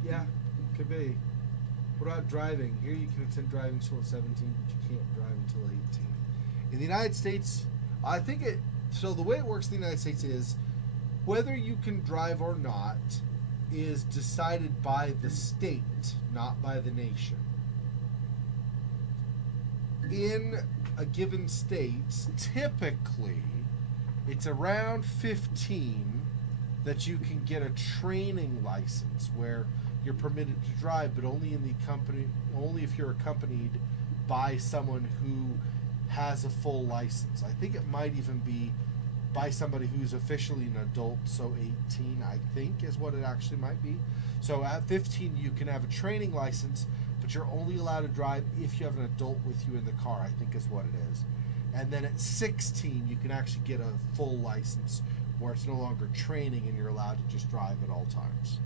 Yeah, could be. What about driving? Here you can attend driving school at 17, but you can't drive until 18. In the United States, I think it... So the way it works in the United States is whether you can drive or not is decided by the state, not by the nation. In a given state, typically, it's around 15 that you can get a training license where you're permitted to drive, but only if you're accompanied by someone who has a full license. I think it might even be by somebody who's officially an adult, so 18, I think, is what it actually might be. So at 15, you can have a training license, but you're only allowed to drive if you have an adult with you in the car, I think is what it is. And then at 16, you can actually get a full license where it's no longer training and you're allowed to just drive at all times.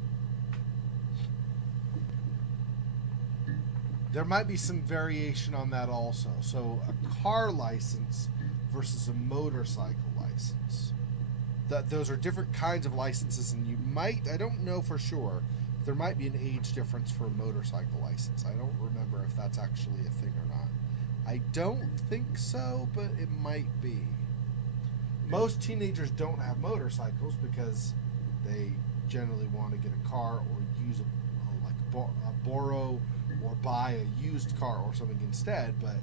There might be some variation on that also. So a car license versus a motorcycle license. Those are different kinds of licenses, and you might, I don't know for sure, there might be an age difference for a motorcycle license. I don't remember if that's actually a thing or not. I don't think so, but it might be. Most teenagers don't have motorcycles because they generally want to get a car or use borrow or buy a used car or something instead, but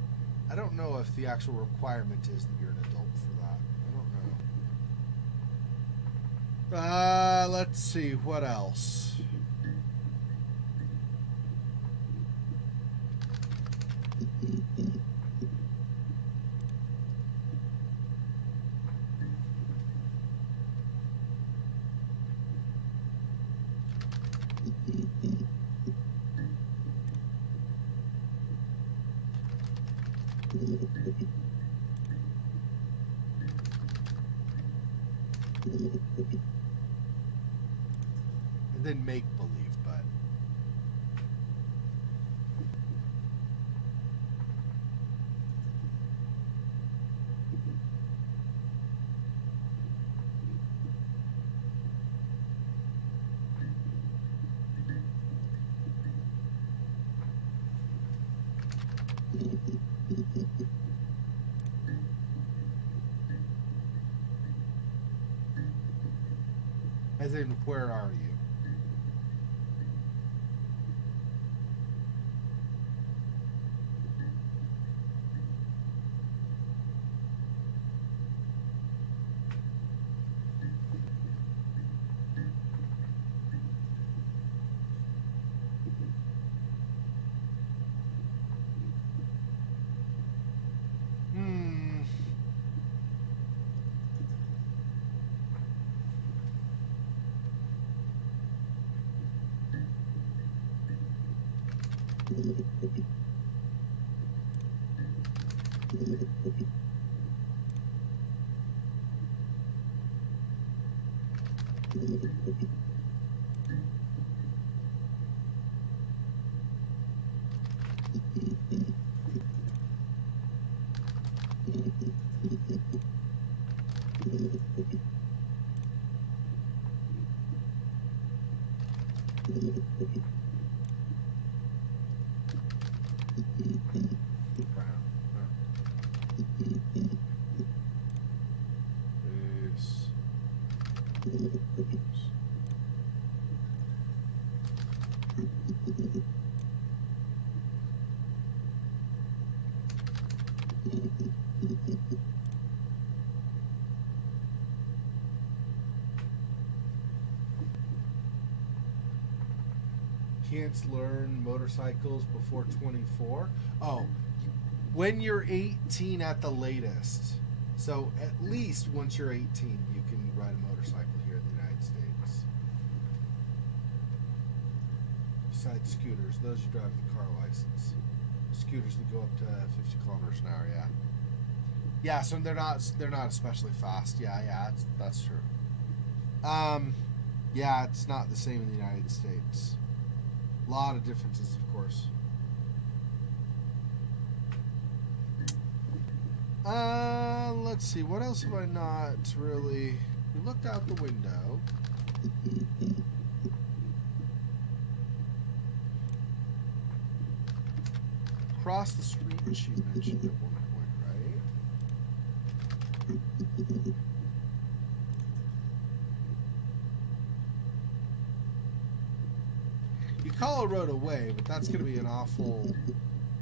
I don't know if the actual requirement is that you're an adult for that. I don't know. Let's see, what else? And then make believe, but as in, where are you? Can't learn motorcycles before 24. Oh, when you're 18 at the latest. So at least once you're 18, you can ride a motorcycle here in the United States. Besides scooters, those you drive with a car license. Scooters that go up to 50 kilometers an hour. Yeah. Yeah. So they're not especially fast. Yeah. That's true. Yeah, it's not the same in the United States. A lot of differences, of course. Let's see. What else have I not really... We looked out the window. Across the street, she mentioned at one point, right? You call a road away, but that's going to be an awful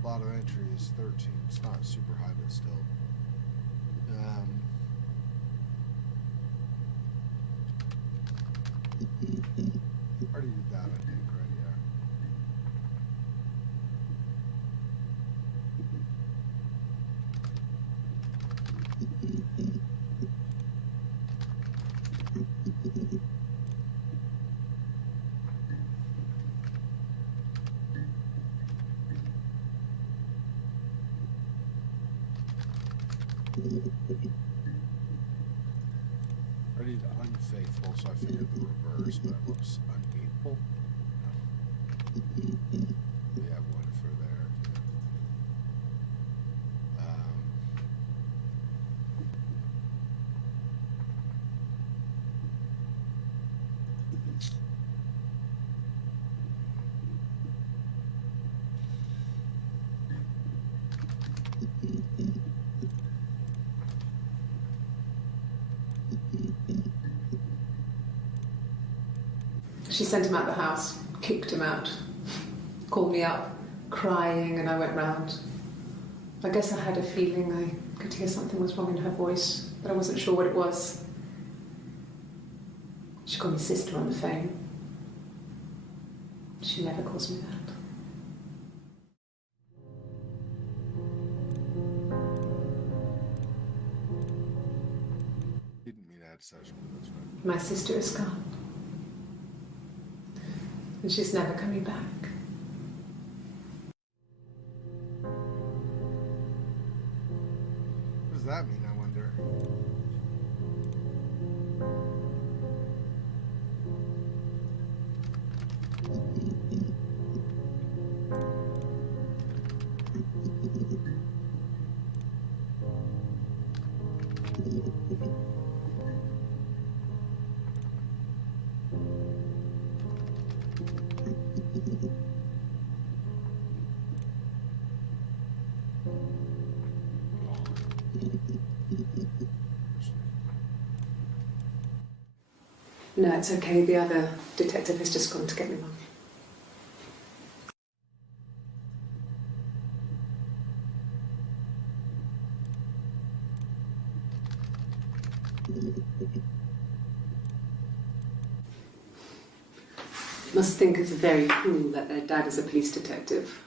lot of entries. 13. It's not super high, but still. Already did that, I think, right? I need unfaithful, so I figured the reverse, but whoops, unfaithful. No. We have one for there. She sent him out the house, kicked him out, called me up, crying, and I went round. I guess I had a feeling I could hear something was wrong in her voice, but I wasn't sure what it was. She called me sister on the phone. She never calls me that. Didn't mean to add such, but that's right. My sister is gone. And she's never coming back. What does that mean, I wonder? No, it's okay. The other detective has just gone to get me one. Must think it's very cool that their dad is a police detective.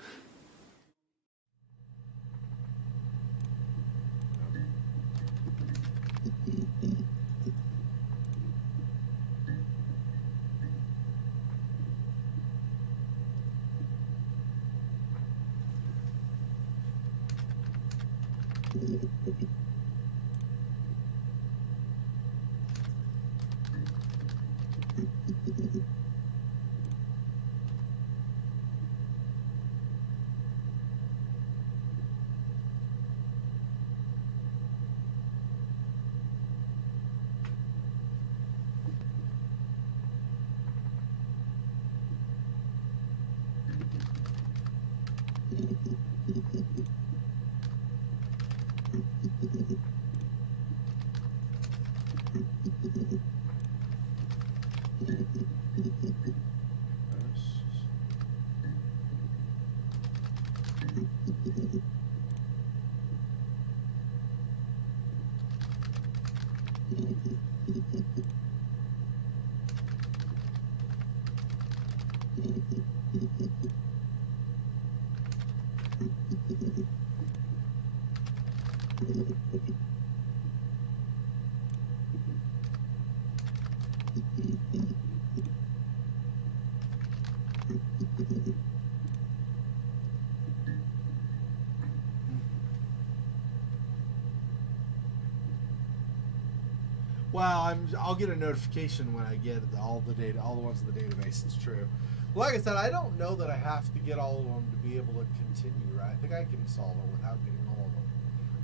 Well, I'll get a notification when I get all the data, all the ones in the database. It's true. Like I said, I don't know that I have to get all of them to be able to continue. Right? I think I can solve it without getting all of them.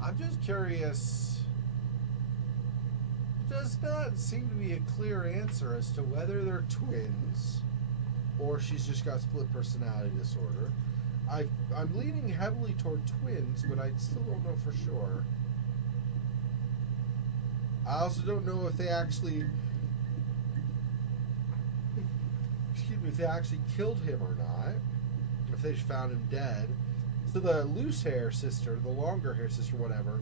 I'm just curious. It does not seem to be a clear answer as to whether they're twins or she's just got split personality disorder. I'm leaning heavily toward twins, but I still don't know for sure. I also don't know if they actually, if they actually killed him or not, if they just found him dead. So the loose hair sister, the longer hair sister, whatever,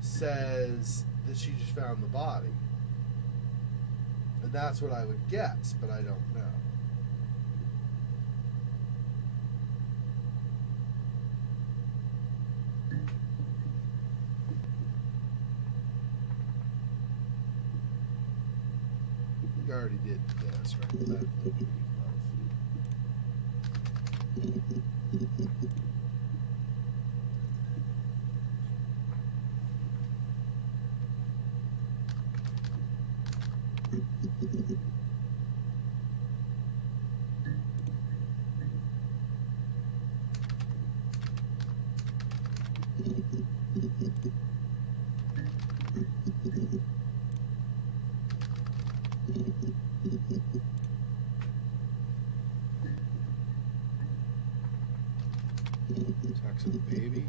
says that she just found the body. And that's what I would guess, but I don't know. I already did this, right? That sex of the baby.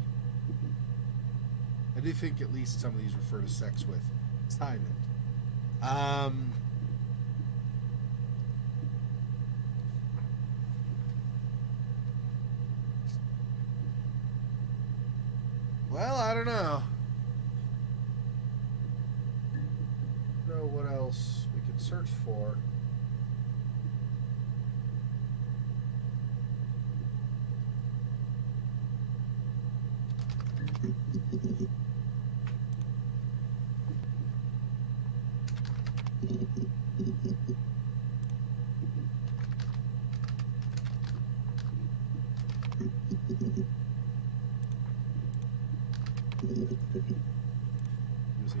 I do think at least some of these refer to sex with Simon. Well, I don't know. Know what else we can search for.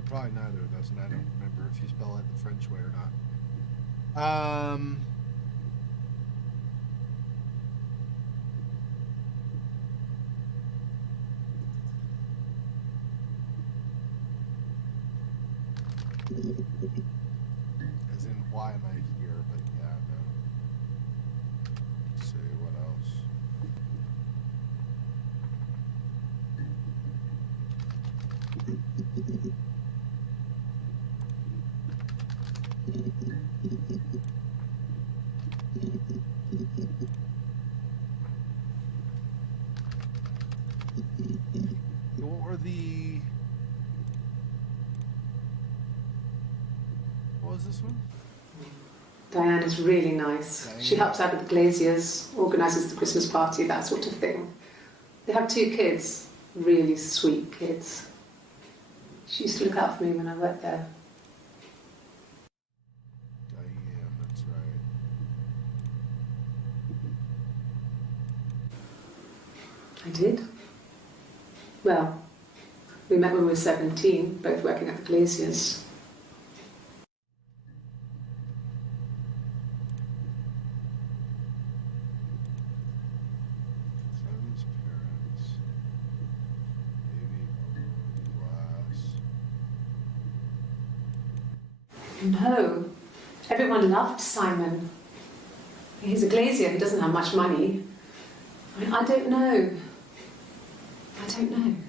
Probably neither of those, and I don't remember if you spell it the French way or not. As in, why am I here? But yeah, no. Let's see, what else? What were the... What was this one? Diane is really nice. Diane. She helps out with the glaziers, organises the Christmas party, that sort of thing. They have 2 kids, really sweet kids. She used to look out for me when I worked there. Diane, that's right. I did. Well, we met when we were 17, both working at the glaziers. Simon's parents. Baby over glass. No. Everyone loved Simon. He's a glazier, he doesn't have much money. I don't know. I don't know. Diane.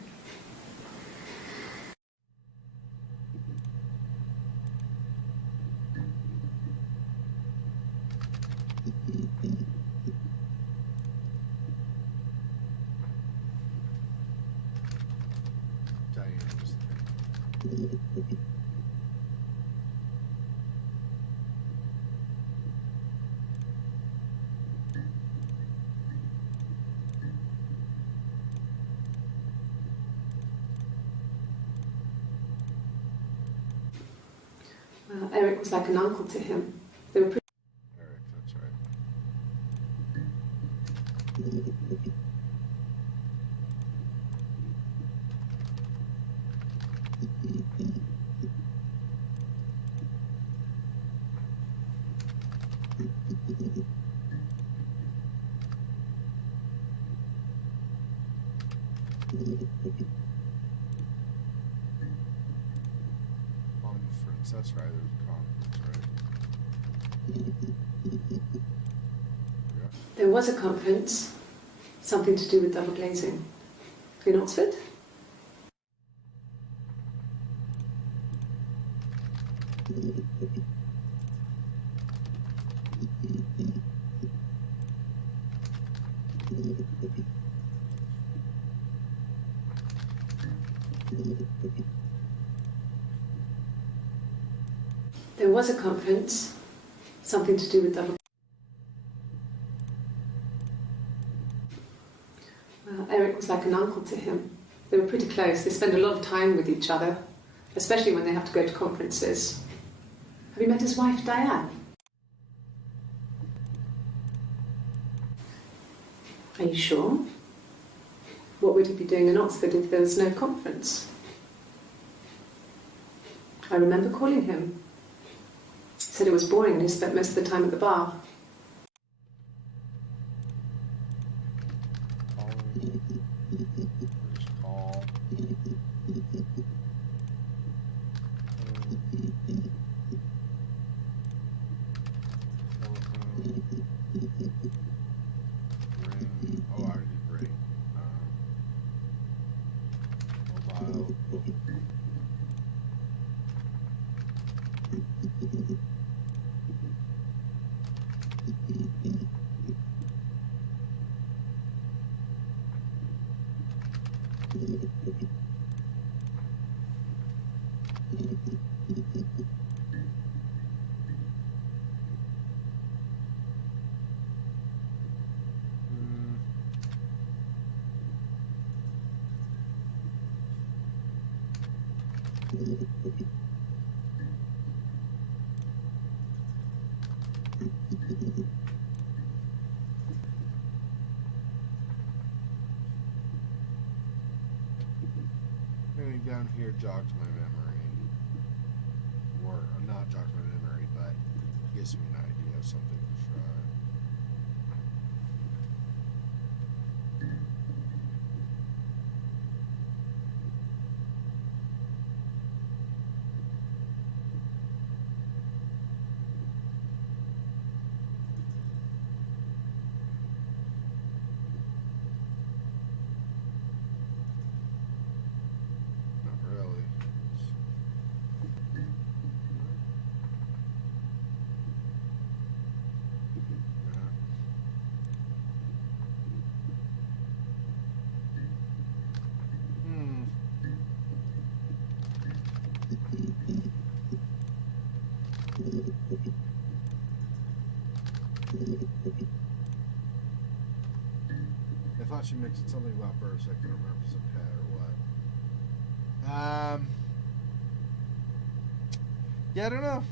Eric was like an uncle to him. They were pretty. Eric, that's right. Conference, that's right, there's a conference, right? There was a conference, something to do with double glazing. In Oxford? There was a conference, something to do with double. Eric was like an uncle to him. They were pretty close. They spend a lot of time with each other, especially when they have to go to conferences. Have you met his wife, Diane? Are you sure? What would he be doing in Oxford if there was no conference? I remember calling him. He said it was boring and he spent most of the time at the bar. Anything down here jogs my memory. Or not jogs my memory, but gives me an idea of something to try. I thought she mentioned something about birds. I couldn't remember if it's a pet or what. Yeah, I don't know.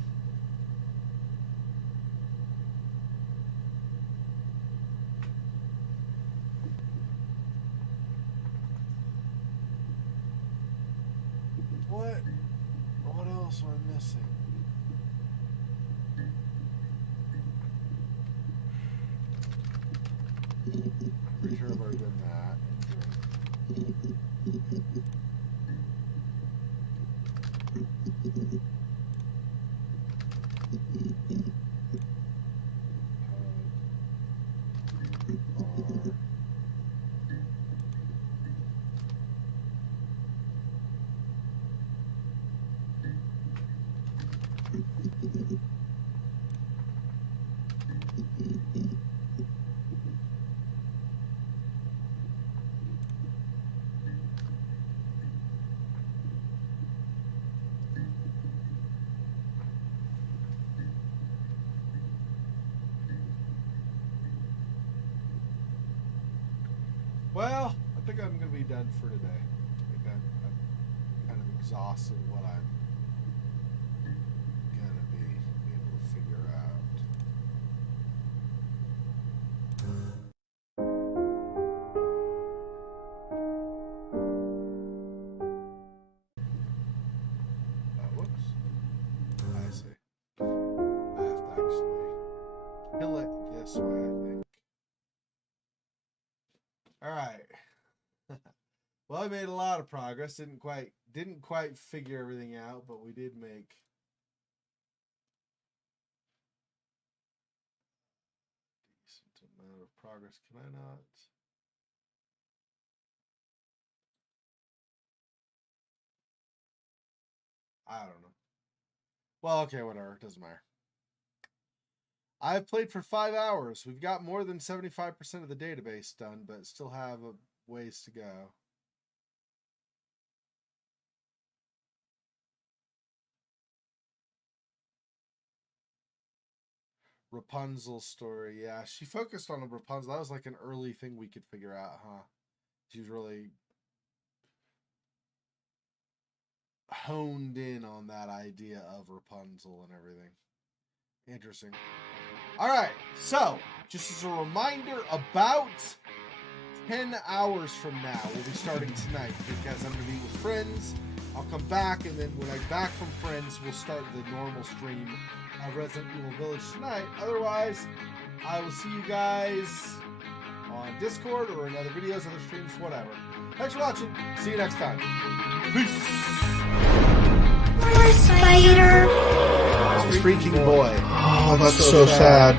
What else am I missing? Pretty sure I've already done that. think I'm going to be done for today. I think I'm kind of exhausted what I'm going to be able to figure out. Whoops. I see. I have to actually kill it this way, I think. All right. Well, I made a lot of progress. Didn't quite figure everything out, but we did make a decent amount of progress. Can I not? I don't know. Well, okay, whatever. It doesn't matter. I've played for 5 hours. We've got more than 75% of the database done, but still have a ways to go. Rapunzel's story. Yeah, she focused on a Rapunzel. That was like an early thing we could figure out, huh? She was really honed in on that idea of Rapunzel and everything. Interesting. All right, so just as a reminder, about 10 hours from now, we'll be starting tonight because I'm going to be with friends. I'll come back, and then when I'm back from friends, we'll start the normal stream of Resident Evil Village tonight. Otherwise, I will see you guys on Discord or in other videos, other streams, whatever. Thanks for watching. See you next time. Peace. Spider. Freaking boy. Oh, that's so sad.